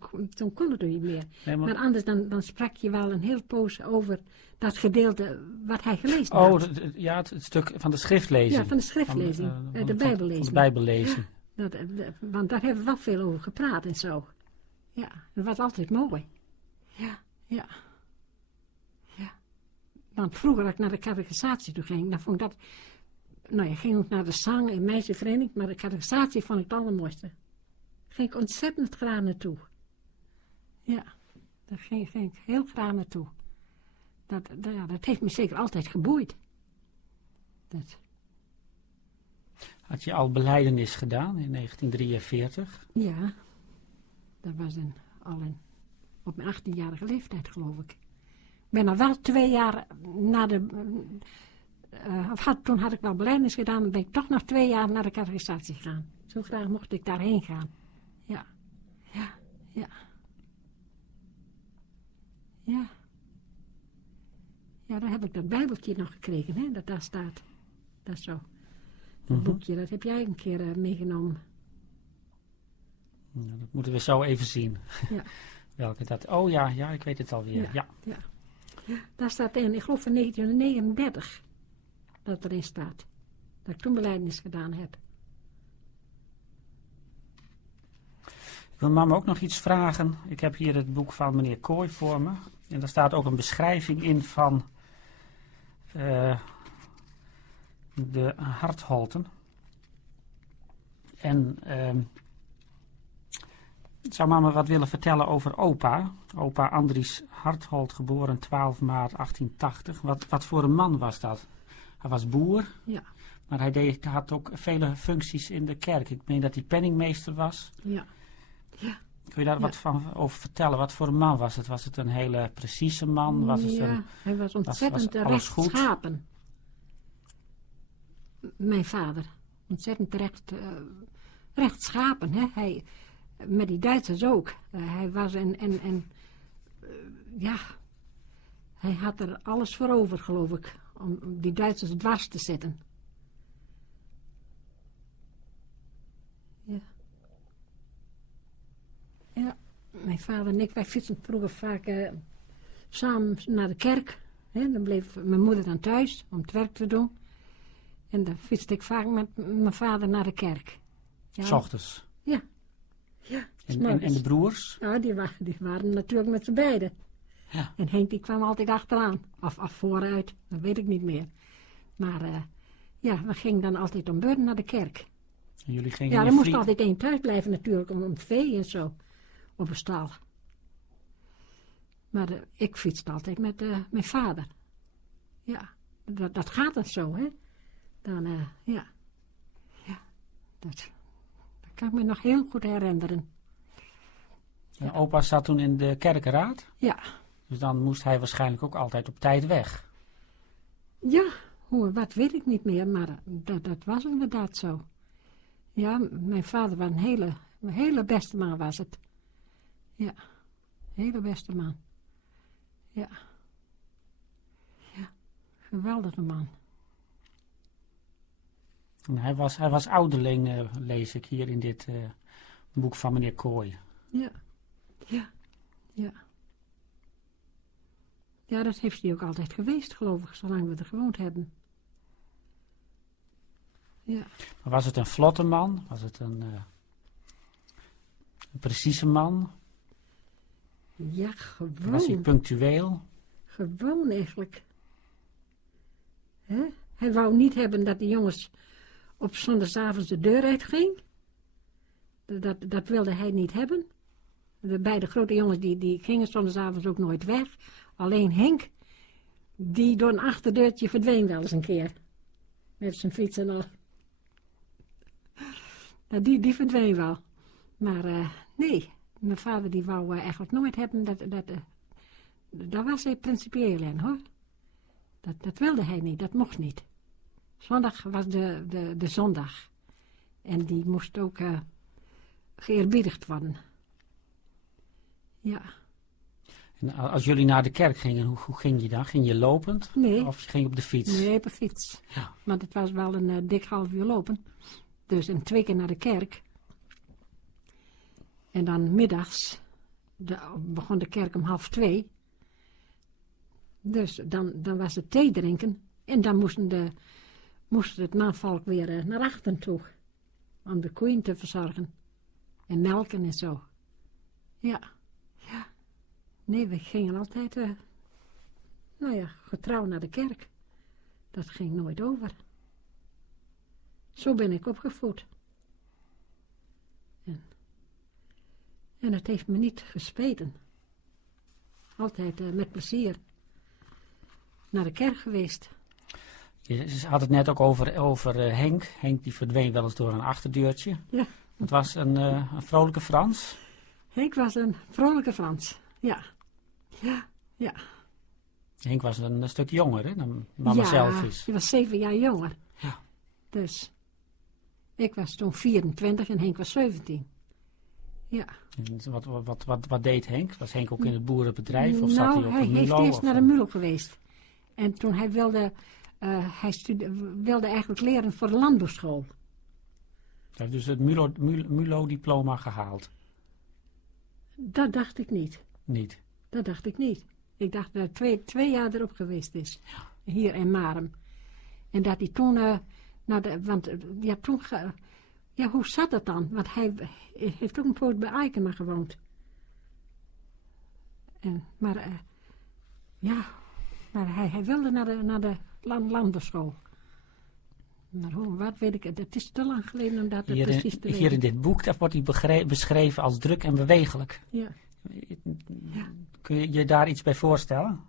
kon het er niet meer. Nee, maar anders dan sprak je wel een heel poos over dat gedeelte wat hij gelezen had. Ja, het stuk van de schriftlezing. Ja, van de schriftlezing, de bijbellezing. Van de bijbellezing. Want daar hebben we wel veel over gepraat en zo. Ja, dat was altijd mooi. Ja, ja. Ja. Want vroeger dat ik naar de catechisatie toe ging, dan vond ik dat... Nou, je ging ook naar de zang en meisjesvereniging, maar de catechisatie vond ik het allermooiste. Ging ik ontzettend graag naartoe. Ja, daar ging ik heel graag naartoe. Dat heeft me zeker altijd geboeid. Had je al belijdenis gedaan in 1943? Ja, dat was op mijn 18-jarige leeftijd, geloof ik. Ik ben er wel 2 jaar na de... toen had ik wel belijdenis gedaan, dan ben ik toch nog 2 jaar naar de catechisatie gegaan. Zo graag mocht ik daarheen gaan. Ja, ja, ja. Ja. Ja, daar heb ik dat bijbeltje nog gekregen, hè, dat daar staat. Dat is zo. Dat boekje, dat heb jij een keer meegenomen. Ja, dat moeten we zo even zien. Ja. Welke dat... Oh ja, ik weet het alweer. Ja. Daar staat in, ik geloof van 1939, dat erin staat. Dat ik toen belijdenis gedaan heb. Ik wil mama ook nog iets vragen. Ik heb hier het boek van meneer Kooi voor me. En daar staat ook een beschrijving in van de Hartholten. En zou mama wat willen vertellen over opa? Opa Andries Hartholt, geboren 12 maart 1880. Wat voor een man was dat? Hij was boer, Ja. maar hij had ook vele functies in de kerk. Ik meen dat hij penningmeester was. Ja. Ja. Kun je daar wat over vertellen? Wat voor een man was het? Was het een hele precieze man? Was het hij was ontzettend was alles goed? rechtschapen. Mijn vader. Ontzettend rechtschapen. Hè? Hij, met die Duitsers ook. Hij was ja, hij had er alles voor over, geloof ik. Om die Duitsers dwars te zetten. Ja. Ja, mijn vader en ik, wij fietsen vroeger vaak samen naar de kerk. Hè? Dan bleef mijn moeder dan thuis om het werk te doen. En dan fietste ik vaak met mijn vader naar de kerk. Ja. 's Ochtends. Ja. Ja. En de broers? Ja, die waren natuurlijk met z'n beiden. Ja. En Henk die kwam altijd achteraan. Of vooruit, dat weet ik niet meer. Maar ja, we gingen dan altijd om beurten naar de kerk. En jullie gingen Ja, in er moest vriend- altijd één thuis blijven natuurlijk, om het vee en zo. Op een stal. Maar ik fietste altijd met mijn vader. Ja, dat gaat dan zo, hè. Dan, ja. Ja, dat kan ik me nog heel goed herinneren. En opa zat toen in de kerkenraad. Ja. Dus dan moest hij waarschijnlijk ook altijd op tijd weg. Ja, wat weet ik niet meer, maar dat was inderdaad zo. Ja, mijn vader was een hele beste man was het. Ja, hele beste man. Ja. Ja, geweldige man. En hij was ouderling, lees ik hier in dit boek van meneer Kooi. Ja, ja, ja. Ja, dat heeft hij ook altijd geweest, geloof ik, zolang we er gewoond hebben. Ja. Maar was het een vlotte man? Was het een precieze man? Ja, Was hij gewoon. punctueel? Gewoon eigenlijk. Hè? Hij wou niet hebben dat de jongens op zondagavond de deur uitging. Dat wilde hij niet hebben. De beide grote jongens die gingen zondagavond ook nooit weg. Alleen Henk, die door een achterdeurtje verdween wel eens een keer. Met zijn fiets en al. Nou, die verdween wel. Maar nee, mijn vader die wou eigenlijk nooit hebben daar was hij principieel in, hoor. Dat wilde hij niet, dat mocht niet. Zondag was de zondag. En die moest ook geëerbiedigd worden. Ja. En als jullie naar de kerk gingen, hoe ging je dan? Ging je lopend? Nee. Of ging je op de fiets? Nee, op een fiets. Ja. Want het was wel een dik half uur lopen. Dus en 2 keer naar de kerk. En dan middags begon de kerk om 1:30. Dus dan was het thee drinken. En dan moest het manvolk weer naar achteren toe. Om de koeien te verzorgen. En melken en zo. Ja. Ja. Nee, we gingen altijd, getrouw naar de kerk. Dat ging nooit over. Zo ben ik opgevoed. En het heeft me niet gespeten. Altijd met plezier naar de kerk geweest. Je had het net ook over Henk. Henk die verdween wel eens door een achterdeurtje. Ja. Het was een vrolijke Frans. Henk was een vrolijke Frans. Ja. Ja. Ja. Henk was een stuk jonger hè, dan mama zelf is. Hij was 7 jaar jonger. Ja. Dus ik was toen 24 en Henk was 17. Ja. En wat deed Henk? Was Henk ook in het boerenbedrijf of zat hij op hij een heeft mulo? eerst naar de mulo geweest. En toen hij wilde eigenlijk leren voor de landbouwschool. Hij heeft dus het mulo-diploma gehaald. Dat dacht ik niet. Niet? Dat dacht ik niet. Ik dacht dat hij 2 jaar erop geweest is. Hier in Marem. En dat hij toen hoe zat dat dan? Want hij heeft ook een poos bij Aikema gewoond. Maar hij wilde naar de landbouwschool. Maar wat weet ik, het is te lang geleden om dat precies te weten. Hier in dit boek, daar wordt hij beschreven als druk en bewegelijk. Ja. Ja. Kun je je daar iets bij voorstellen?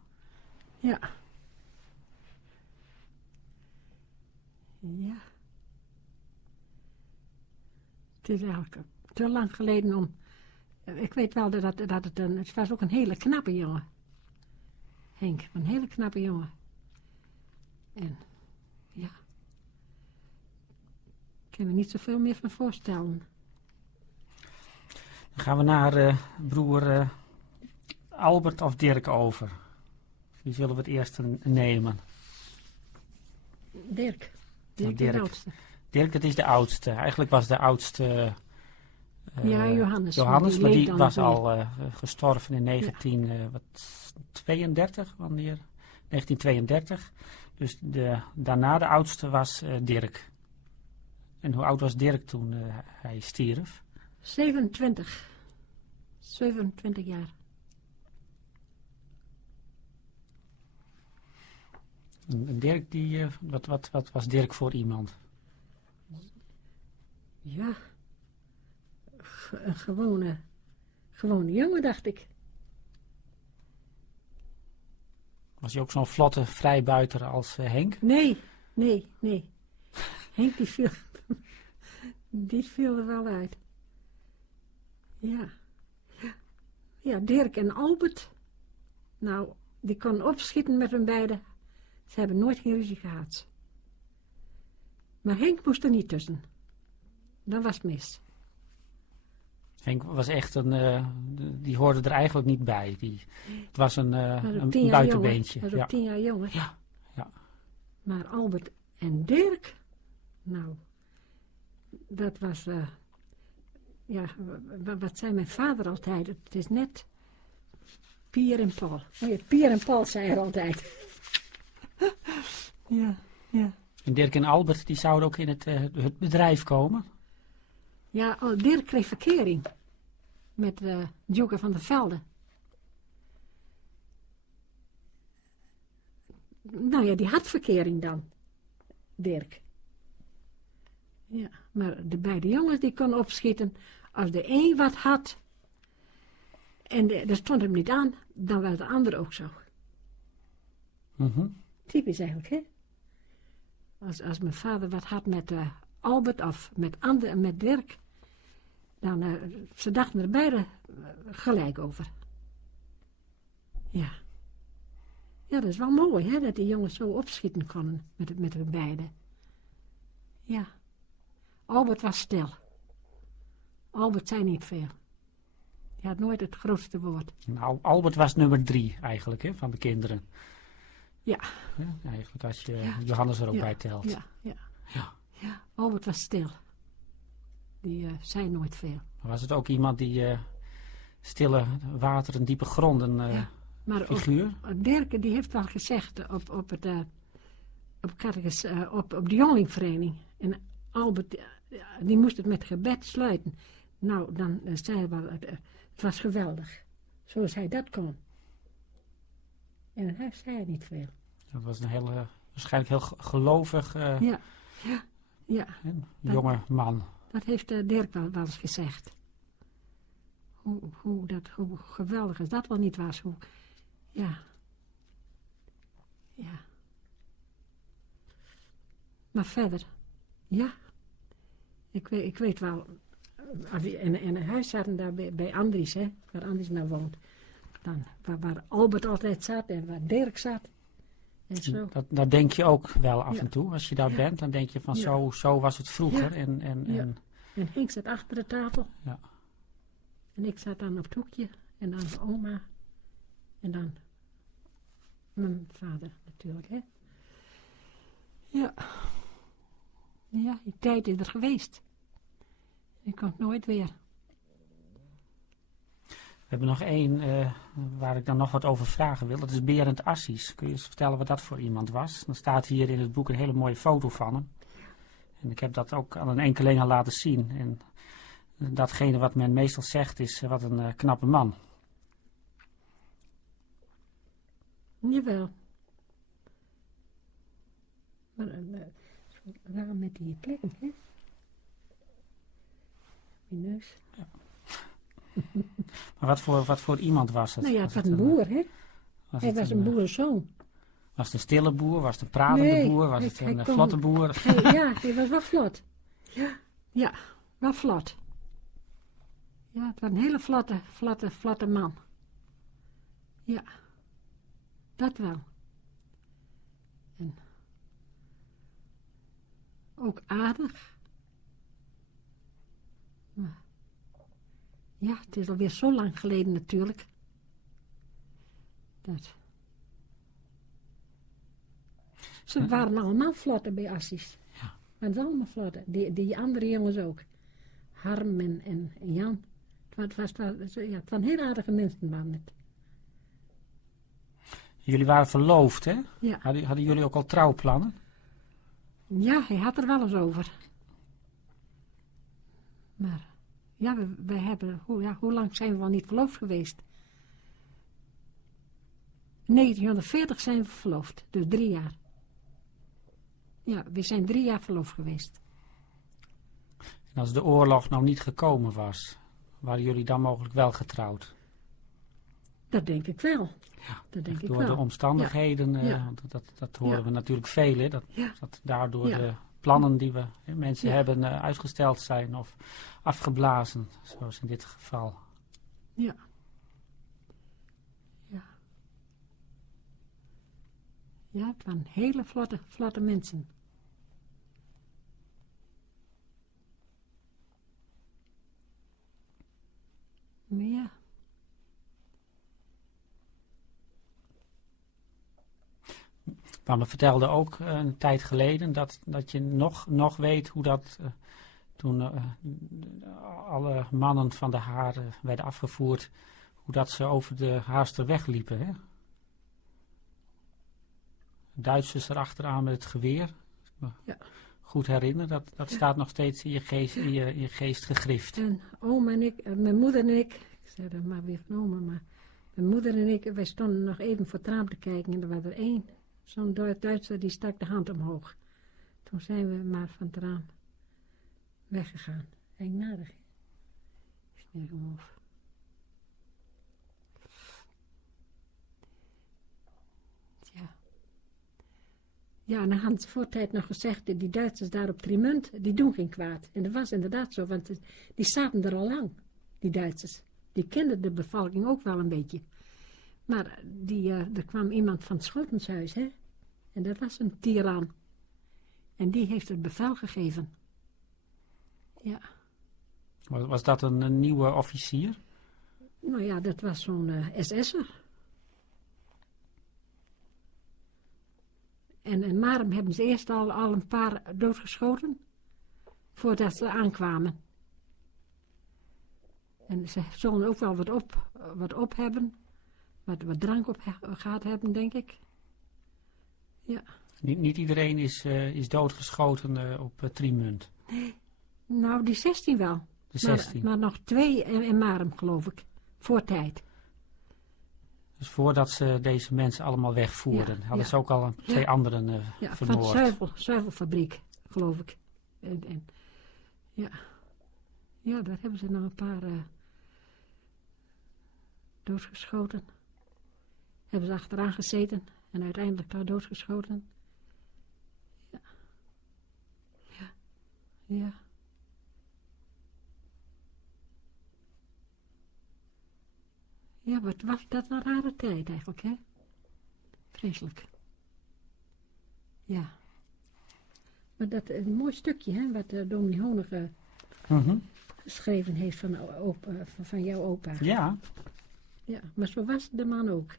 Ja. Ja. Het is eigenlijk te lang geleden om... Ik weet wel dat het was ook een hele knappe jongen. Henk, een hele knappe jongen. En ja... Ik kan me niet zoveel meer van voorstellen. Dan gaan we naar broer Albert of Dirk over. Wie zullen we het eerst nemen? Dirk. Ja, Dirk is de oudste. Dirk, dat is de oudste. Eigenlijk was de oudste... Johannes. Johannes, maar die was weer. al gestorven in 1932. Wanneer? 1932. Dus daarna de oudste was Dirk. En hoe oud was Dirk toen hij stierf? 27. 27 jaar. En Dirk, wat was Dirk voor iemand? Ja. Een gewone jongen, dacht ik. Was hij ook zo'n vlotte vrijbuiter als Henk? Nee. Henk die viel er wel uit. Ja. Ja, Dirk en Albert. Nou, die konden opschieten met hun beiden. Ze hebben nooit geen ruzie gehad. Maar Henk moest er niet tussen. Dat was mis. Henk was echt die hoorde er eigenlijk niet bij. Het was een buitenbeentje. Hij was ook 10 jaar jonger. Ja. Maar Albert en Dirk, nou, dat was, wat zei mijn vader altijd, het is net Pier en Paul. Oh ja, Pier en Paul zei er altijd. Ja. En Dirk en Albert, die zouden ook in het bedrijf komen? Ja, Dirk kreeg verkering met Joke van der Velde. Nou ja, die had verkering dan, Dirk. Ja, maar de beide jongens die konden opschieten. Als de een wat had en er stond hem niet aan, dan was de ander ook zo. Typisch eigenlijk, hè? Als mijn vader wat had met Albert of met Dirk, dan ze dachten er beide gelijk over. Ja. Ja, dat is wel mooi, hè, dat die jongens zo opschieten konden met hun beiden. Ja. Albert was stil. Albert zei niet veel. Hij had nooit het grootste woord. Nou, Albert was nummer 3 eigenlijk, hè, van de kinderen. Ja. Ja, eigenlijk als je Johannes er ook bij telt. Ja, Albert was stil. Die zei nooit veel. Maar was het ook iemand die stille wateren, diepe gronden Maar figuur? Dirk die heeft wel gezegd op de jongelingvereniging. En Albert die moest het met gebed sluiten. Nou, dan zei hij wel, het was geweldig. Zoals hij dat kon. En hij zei niet veel. Dat was een waarschijnlijk heel gelovig jonge man. Dat heeft Dirk wel eens gezegd. Hoe geweldig is dat wel niet was. Ja. Maar verder, ja. Ik weet wel, als we in een huis zaten daar bij Andries, hè, waar Andries nou woont. Dan, waar Albert altijd zat en waar Dirk zat. En zo. Dat denk je ook wel af en toe. Als je daar bent, dan denk je van zo was het vroeger. Ja. En Henk zat achter de tafel. Ja. En ik zat dan op het hoekje. En dan oma. En dan mijn vader natuurlijk, hè. Ja. Ja, die tijd is er geweest. Die komt nooit weer. We hebben nog één waar ik dan nog wat over vragen wil. Dat is Berend Assies. Kun je eens vertellen wat dat voor iemand was? Dan staat hier in het boek een hele mooie foto van hem. En ik heb dat ook aan een enkeling laten zien. En datgene wat men meestal zegt is wat een knappe man. Jawel. Maar raar met die plekken, hè? Die neus. Ja. Maar wat voor iemand was het? Nou ja, het was een boer, hè? Hij was een boerenzoon. Was het een stille boer? Was het een pratende boer? Was het een vlotte boer? Hij was wel vlot. Ja, wel vlot. Ja, het was een hele vlotte man. Ja, dat wel. En ook aardig. Maar ja, het is alweer zo lang geleden natuurlijk. Ze waren allemaal vlotten bij Assies. Ja. Maar ze allemaal vlotten. Die andere jongens ook. Harm en Jan. Het waren heel aardige mensen, man. Jullie waren verloofd, hè? Ja. Hadden jullie ook al trouwplannen? Ja, hij had er wel eens over. Maar ja, wij hebben... Hoe lang zijn we wel niet verloofd geweest? 1940 zijn we verloofd. Dus 3 jaar. Ja, we zijn 3 jaar verloofd geweest. En als de oorlog nou niet gekomen was, waren jullie dan mogelijk wel getrouwd? Dat denk ik wel. Ja, dat denk ik door wel. de omstandigheden, Ja. Dat horen we natuurlijk veel, hè? Dat daardoor Ja. de plannen die mensen hebben uitgesteld zijn of afgeblazen, zoals in dit geval. Ja. Ja. Ja, het waren hele vlotte mensen. Maar ja. Maar me vertelde ook een tijd geleden dat je nog weet hoe dat toen alle mannen van de Haren werden afgevoerd, hoe dat ze over de Haarsterweg liepen. Hè? Duitsers erachteraan met het geweer. Ja. Goed herinneren, dat staat nog steeds in je geest gegrift. En oma en ik, mijn moeder en ik zei dat maar weer van oma, maar mijn moeder en ik, wij stonden nog even voor het raam te kijken en er was er één. Zo'n Duitser die stak de hand omhoog. Toen zijn we maar van het raam weggegaan. Eigenaardig, hè? Is niet geloof. Ja. Ja, en dan hadden ze voor tijd nog gezegd, die Duitsers daar op Triemunt, die doen geen kwaad. En dat was inderdaad zo, want die zaten er al lang, die Duitsers. Die kenden de bevolking ook wel een beetje. Maar er kwam iemand van het Schotenshuis, hè. En dat was een tiran. En die heeft het bevel gegeven. Ja. Was dat een nieuwe officier? Nou ja, dat was zo'n SS'er. En in Marum hebben ze eerst al een paar doodgeschoten. Voordat ze aankwamen. En ze zullen ook wel wat op hebben. Wat drank op gehad hebben, denk ik. Ja. Niet iedereen is doodgeschoten op Trimunt. Nou, die 16 wel. De 16. Maar nog 2 in Marum, geloof ik. Voor tijd. Dus voordat ze deze mensen allemaal wegvoerden, hadden ze ook al 2 anderen vermoord. Van de zuivelfabriek, geloof ik. Ja, daar hebben ze nog een paar doodgeschoten. Hebben ze achteraan gezeten en uiteindelijk daar doodgeschoten. Ja. Ja, wat was dat een rare tijd eigenlijk, hè? Vreselijk. Ja. Maar dat is een mooi stukje, hè, wat dominee Honige geschreven heeft van jouw opa. Ja. Ja, maar zo was de man ook.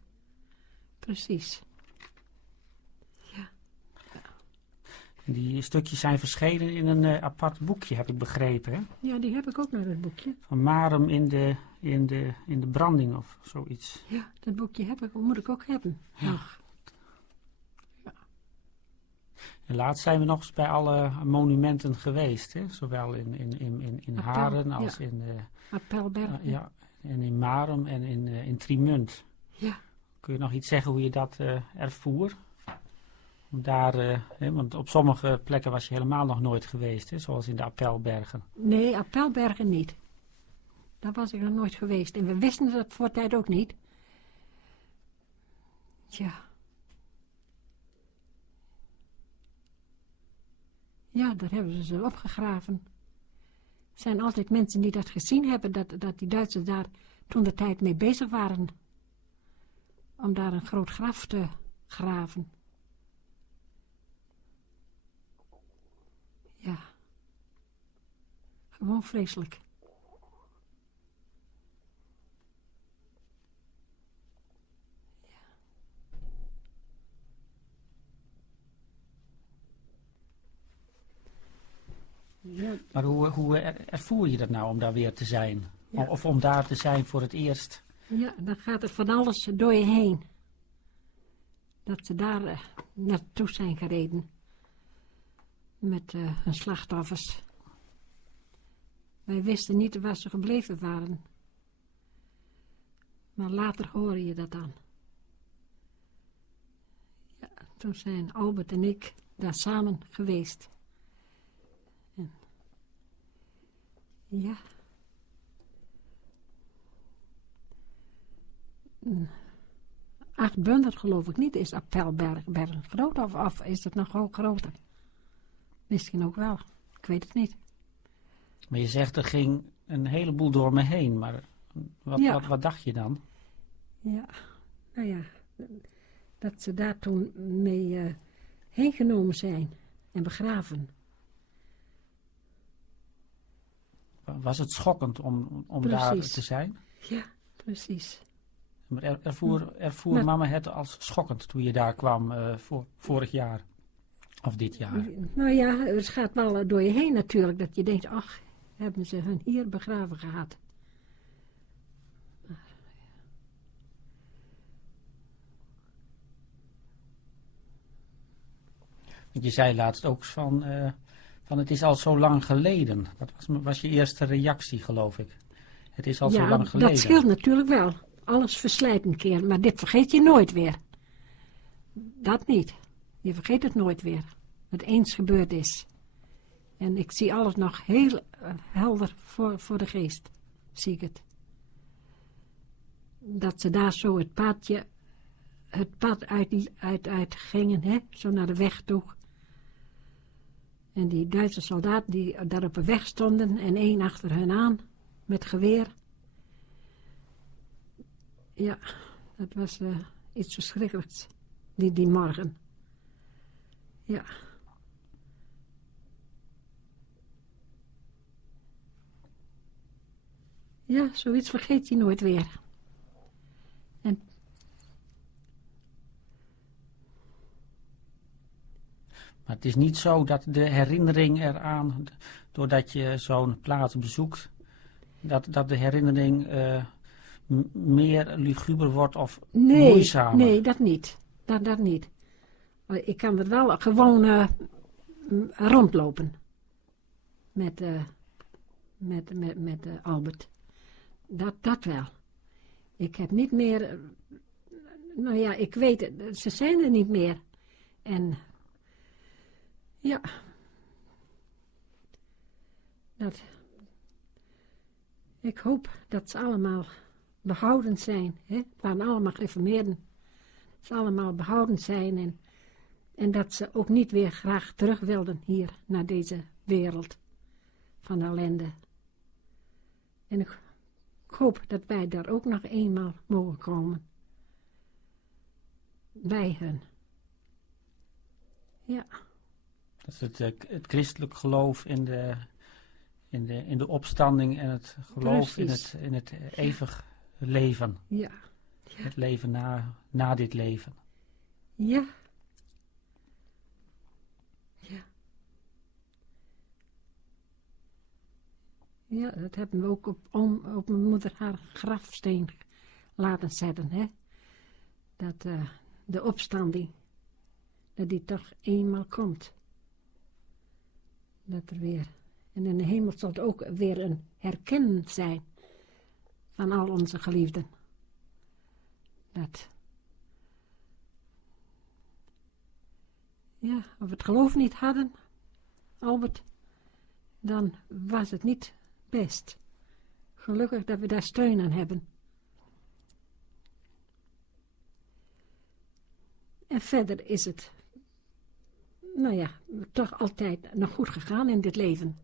Precies. Ja. En die stukjes zijn verschenen in een apart boekje, heb ik begrepen. Hè? Ja, die heb ik ook naar het boekje. Van Marum in de branding of zoiets. Ja, dat boekje moet ik ook hebben. Ja. En laatst zijn we nog eens bij alle monumenten geweest. Hè? Zowel in Haren als in Appelberg. ja, en in Marum en in Trimunt. Ja. Kun je nog iets zeggen hoe je dat ervoer? Daar, want op sommige plekken was je helemaal nog nooit geweest, hè? Zoals in de Appelbergen. Nee, Appelbergen niet. Daar was ik nog nooit geweest. En we wisten dat voor tijd ook niet. Ja. Ja, daar hebben ze opgegraven. Er zijn altijd mensen die dat gezien hebben, dat die Duitsers daar toen de tijd mee bezig waren. Om daar een groot graf te graven. Ja. Gewoon vreselijk. Ja. Maar hoe ervoer je dat nou om daar weer te zijn? Ja. Of om daar te zijn voor het eerst? Ja, dan gaat er van alles door je heen. Dat ze daar naartoe zijn gereden. Met hun slachtoffers. Wij wisten niet waar ze gebleven waren. Maar later hoor je dat dan. Ja, toen zijn Albert en ik daar samen geweest. En, ja. 8 bunder geloof ik niet is Appelbergen groot of is het nog ook groter? Misschien ook wel, ik weet het niet. Maar je zegt er ging een heleboel door me heen, maar wat dacht je dan? Ja, nou ja, dat ze daar toen mee heen genomen zijn en begraven. Was het schokkend om daar te zijn? Ja, precies. Maar ervoer mama het als schokkend toen je daar kwam vorig jaar? Of dit jaar? Nou ja, het gaat wel door je heen natuurlijk. Dat je denkt, ach, hebben ze hun hier begraven gehad. Want je zei laatst ook van het is al zo lang geleden. Dat was je eerste reactie, geloof ik. Het is al zo lang geleden. Ja, dat scheelt natuurlijk wel. Alles verslijt een keer, maar dit vergeet je nooit weer. Dat niet. Je vergeet het nooit weer. Wat eens gebeurd is. En ik zie alles nog heel helder voor de geest. Zie ik het. Dat ze daar zo het pad uit gingen, hè? Zo naar de weg toe. En die Duitse soldaten die daar op de weg stonden en 1 achter hen aan met geweer. Ja, dat was iets verschrikkelijks, die morgen. Ja. Ja, zoiets vergeet je nooit weer. En Maar het is niet zo dat de herinnering eraan, doordat je zo'n plaats bezoekt, dat de herinnering meer luguber wordt of moeizamer. Nee, dat niet. Dat niet. Maar ik kan er wel gewoon rondlopen. Met Albert. Dat wel. Ik heb niet meer... nou ja, ik weet het. Ze zijn er niet meer. En... ja. Ik hoop dat ze allemaal behouden zijn. Hè? Het waren allemaal gereformeerden. Dat ze allemaal behouden zijn. En dat ze ook niet weer graag terug wilden hier naar deze wereld van ellende. En ik hoop dat wij daar ook nog eenmaal mogen komen. Bij hun. Ja. Dat is het christelijk geloof in de opstanding en het geloof in het eeuwig leven. Ja. Het leven na dit leven. Ja. Ja. Ja, dat hebben we ook op mijn moeder haar grafsteen laten zetten, hè. Dat de opstanding, dat die toch eenmaal komt. Dat er weer, en in de hemel zal het ook weer een herkennen zijn van al onze geliefden. Dat. Ja, als we het geloof niet hadden, Albert, dan was het niet best. Gelukkig dat we daar steun aan hebben. En verder is het, nou ja, toch altijd nog goed gegaan in dit leven.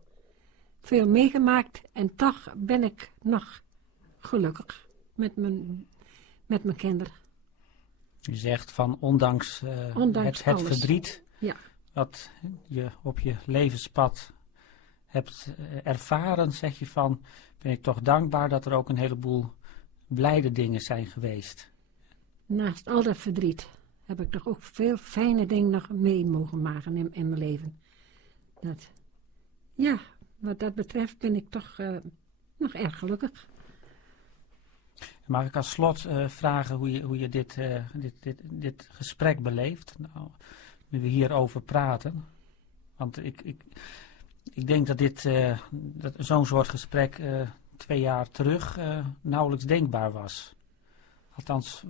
Veel meegemaakt en toch ben ik nog gelukkig met mijn kinderen. Je zegt van ondanks het verdriet wat je op je levenspad hebt ervaren, zeg je van, ben ik toch dankbaar dat er ook een heleboel blijde dingen zijn geweest. Naast al dat verdriet heb ik toch ook veel fijne dingen nog mee mogen maken in mijn leven. Ja, wat dat betreft ben ik toch nog erg gelukkig. Mag ik als slot vragen hoe je dit gesprek beleeft? Nou, nu we hierover praten. Want ik denk dat zo'n soort gesprek 2 jaar terug nauwelijks denkbaar was. Althans,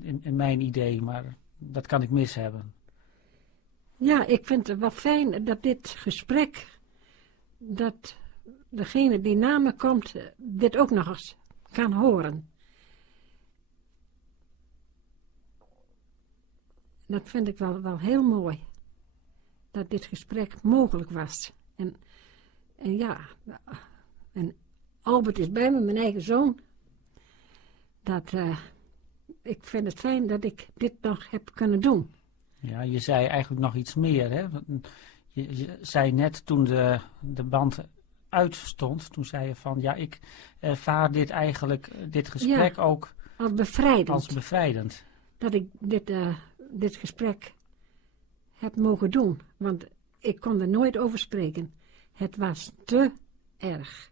in mijn idee, maar dat kan ik mis hebben. Ja, ik vind het wel fijn dat dit gesprek, dat degene die na me komt, dit ook nog eens kan horen. Dat vind ik wel heel mooi. Dat dit gesprek mogelijk was. En ja, en Albert is bij me, mijn eigen zoon. Ik vind het fijn dat ik dit nog heb kunnen doen. Ja, je zei eigenlijk nog iets meer, hè? Je zei net toen de band uitstond, toen zei je van, ja, ik ervaar dit gesprek ook als bevrijdend. Dat ik dit gesprek heb mogen doen, want ik kon er nooit over spreken. Het was te erg.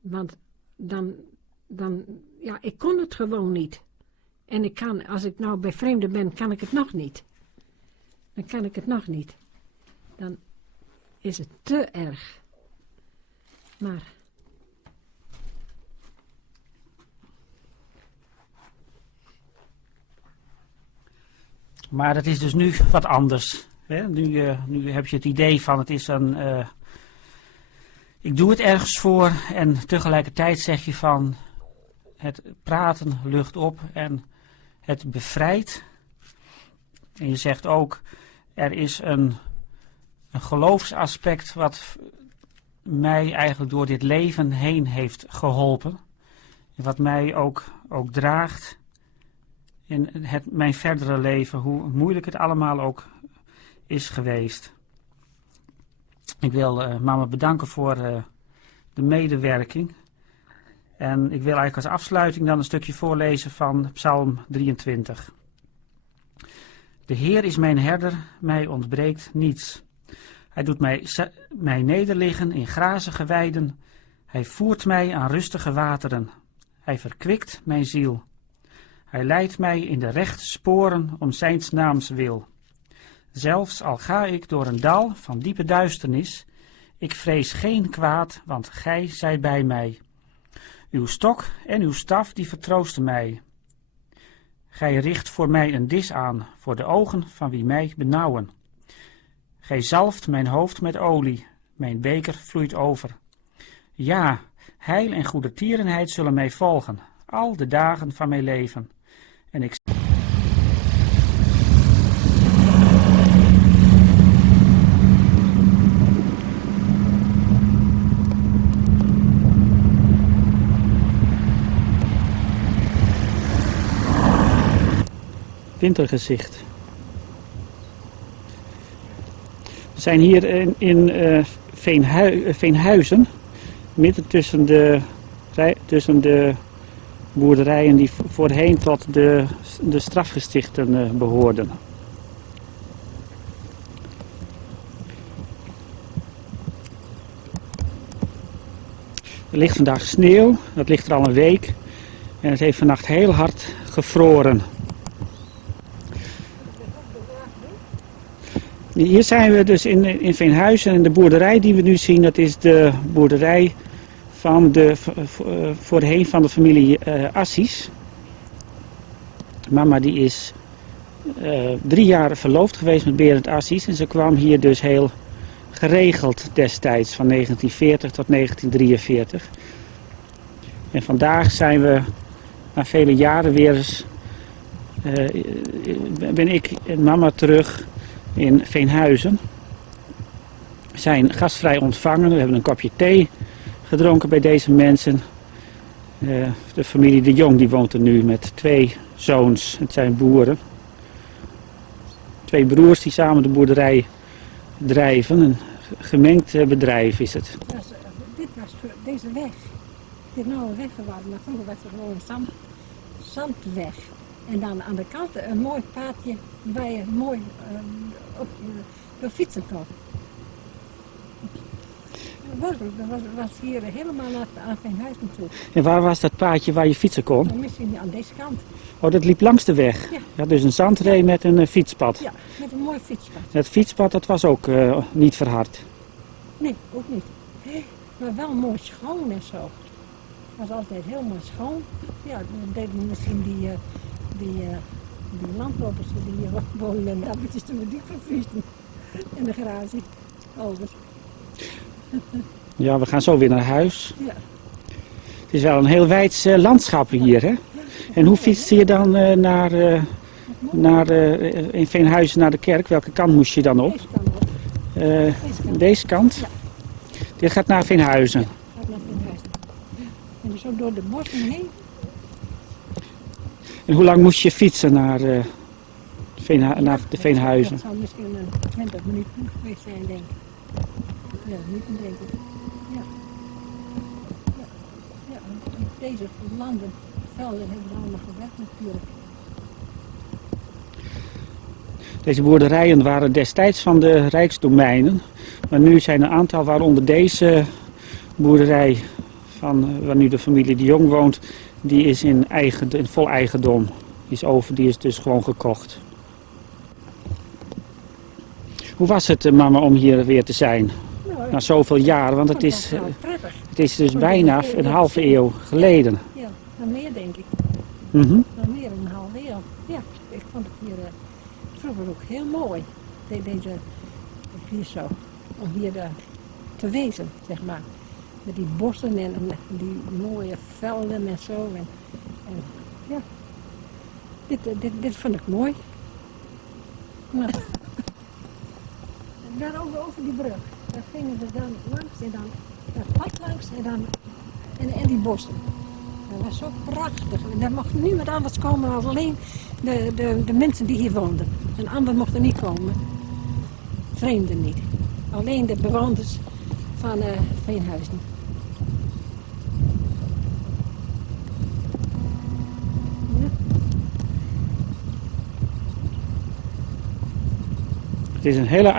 Want dan ja, ik kon het gewoon niet. En als ik nou bij vreemden ben, kan ik het nog niet. Dan kan ik het nog niet. Dan is het te erg. Maar dat is dus nu wat anders. Hè? Nu heb je het idee van het is ik doe het ergens voor en tegelijkertijd zeg je van het praten lucht op en het bevrijdt. En je zegt ook er is een geloofsaspect wat mij eigenlijk door dit leven heen heeft geholpen. Wat mij ook draagt in mijn verdere leven, hoe moeilijk het allemaal ook is geweest. Ik wil mama bedanken voor de medewerking. En ik wil eigenlijk als afsluiting dan een stukje voorlezen van Psalm 23. De Heer is mijn herder, mij ontbreekt niets. Hij doet mij nederliggen in grazige weiden. Hij voert mij aan rustige wateren. Hij verkwikt mijn ziel. Hij leidt mij in de rechte sporen om zijns naams wil. Zelfs al ga ik door een dal van diepe duisternis, ik vrees geen kwaad, want gij zijt bij mij. Uw stok en uw staf die vertroosten mij. Gij richt voor mij een dis aan, voor de ogen van wie mij benauwen. Gij zalft mijn hoofd met olie, mijn beker vloeit over. Ja, heil en goede tierenheid zullen mij volgen, al de dagen van mijn leven. En ik wintergezicht. We zijn hier in Veenhuizen, midden tussen de boerderijen die voorheen tot de strafgestichten behoorden. Er ligt vandaag sneeuw, dat ligt er al een week en het heeft vannacht heel hard gevroren. Hier zijn we dus in Veenhuizen en de boerderij die we nu zien, dat is de boerderij van voorheen van de familie Assis. Mama die is 3 jaar verloofd geweest met Berend Assis en ze kwam hier dus heel geregeld destijds van 1940 tot 1943. En vandaag zijn we na vele jaren weer eens, ben ik en mama terug in Veenhuizen. We zijn gastvrij ontvangen, we hebben een kopje thee gedronken bij deze mensen. De familie De Jong die woont er nu met 2 zoons, het zijn boeren. 2 broers die samen de boerderij drijven, een gemengd bedrijf is het. Dit was deze weg, dit nou een weg geworden, maar vroeger was het gewoon een zandweg. En dan aan de kant een mooi paadje waar je mooi door fietsen kon. Dat was hier helemaal aan Veenhuizen toe. En waar was dat paadje waar je fietsen kon? Nou, misschien aan deze kant. Oh, dat liep langs de weg? Ja. Ja, dus een zandree met een fietspad? Ja, met een mooi fietspad. Het fietspad dat was ook niet verhard? Nee, ook niet. Maar wel mooi schoon en zo. Het was altijd heel mooi schoon. Ja, dan deden misschien die landlopers die hier wonen en dabbetjes toen we diep vervriezen. In de garage. Overigens. Ja, we gaan zo weer naar huis. Ja. Het is wel een heel wijds landschap hier, hè? En hoe fietst je dan in Veenhuizen naar de kerk? Welke kant moest je dan op? Deze kant? Ja. Dit gaat naar Veenhuizen. Ja, gaat naar Veenhuizen. En zo door de bossen heen. En hoe lang moest je fietsen naar de Veenhuizen? Dat zou misschien 20 minuten geweest zijn, denk ik. Ja, minuten denk ik. Ja. Ja, deze landen, velden hebben we allemaal gewerkt natuurlijk. Deze boerderijen waren destijds van de rijksdomeinen. Maar nu zijn een aantal, waaronder deze boerderij waar nu de familie De Jong woont, die is in vol eigendom. Die is dus gewoon gekocht. Hoe was het, mama, om hier weer te zijn? Nou, Na zoveel jaren, want het is dus bijna een halve eeuw geleden. Ja, dan meer denk ik. Mhm. Dan meer dan een halve eeuw. Ja, ik vond het hier vroeger ook heel mooi. Hier zo, om hier te wezen, zeg maar. Met die bossen en die mooie velden en zo. En ja, dit vond ik mooi. Nou. Daar over die brug, daar gingen we dan langs en dan dat pad langs en die bossen. Dat was zo prachtig. En er mocht niemand anders komen dan alleen de mensen die hier woonden. En anderen mochten niet komen. Vreemden niet. Alleen de bewoners van Veenhuizen. Het is een hele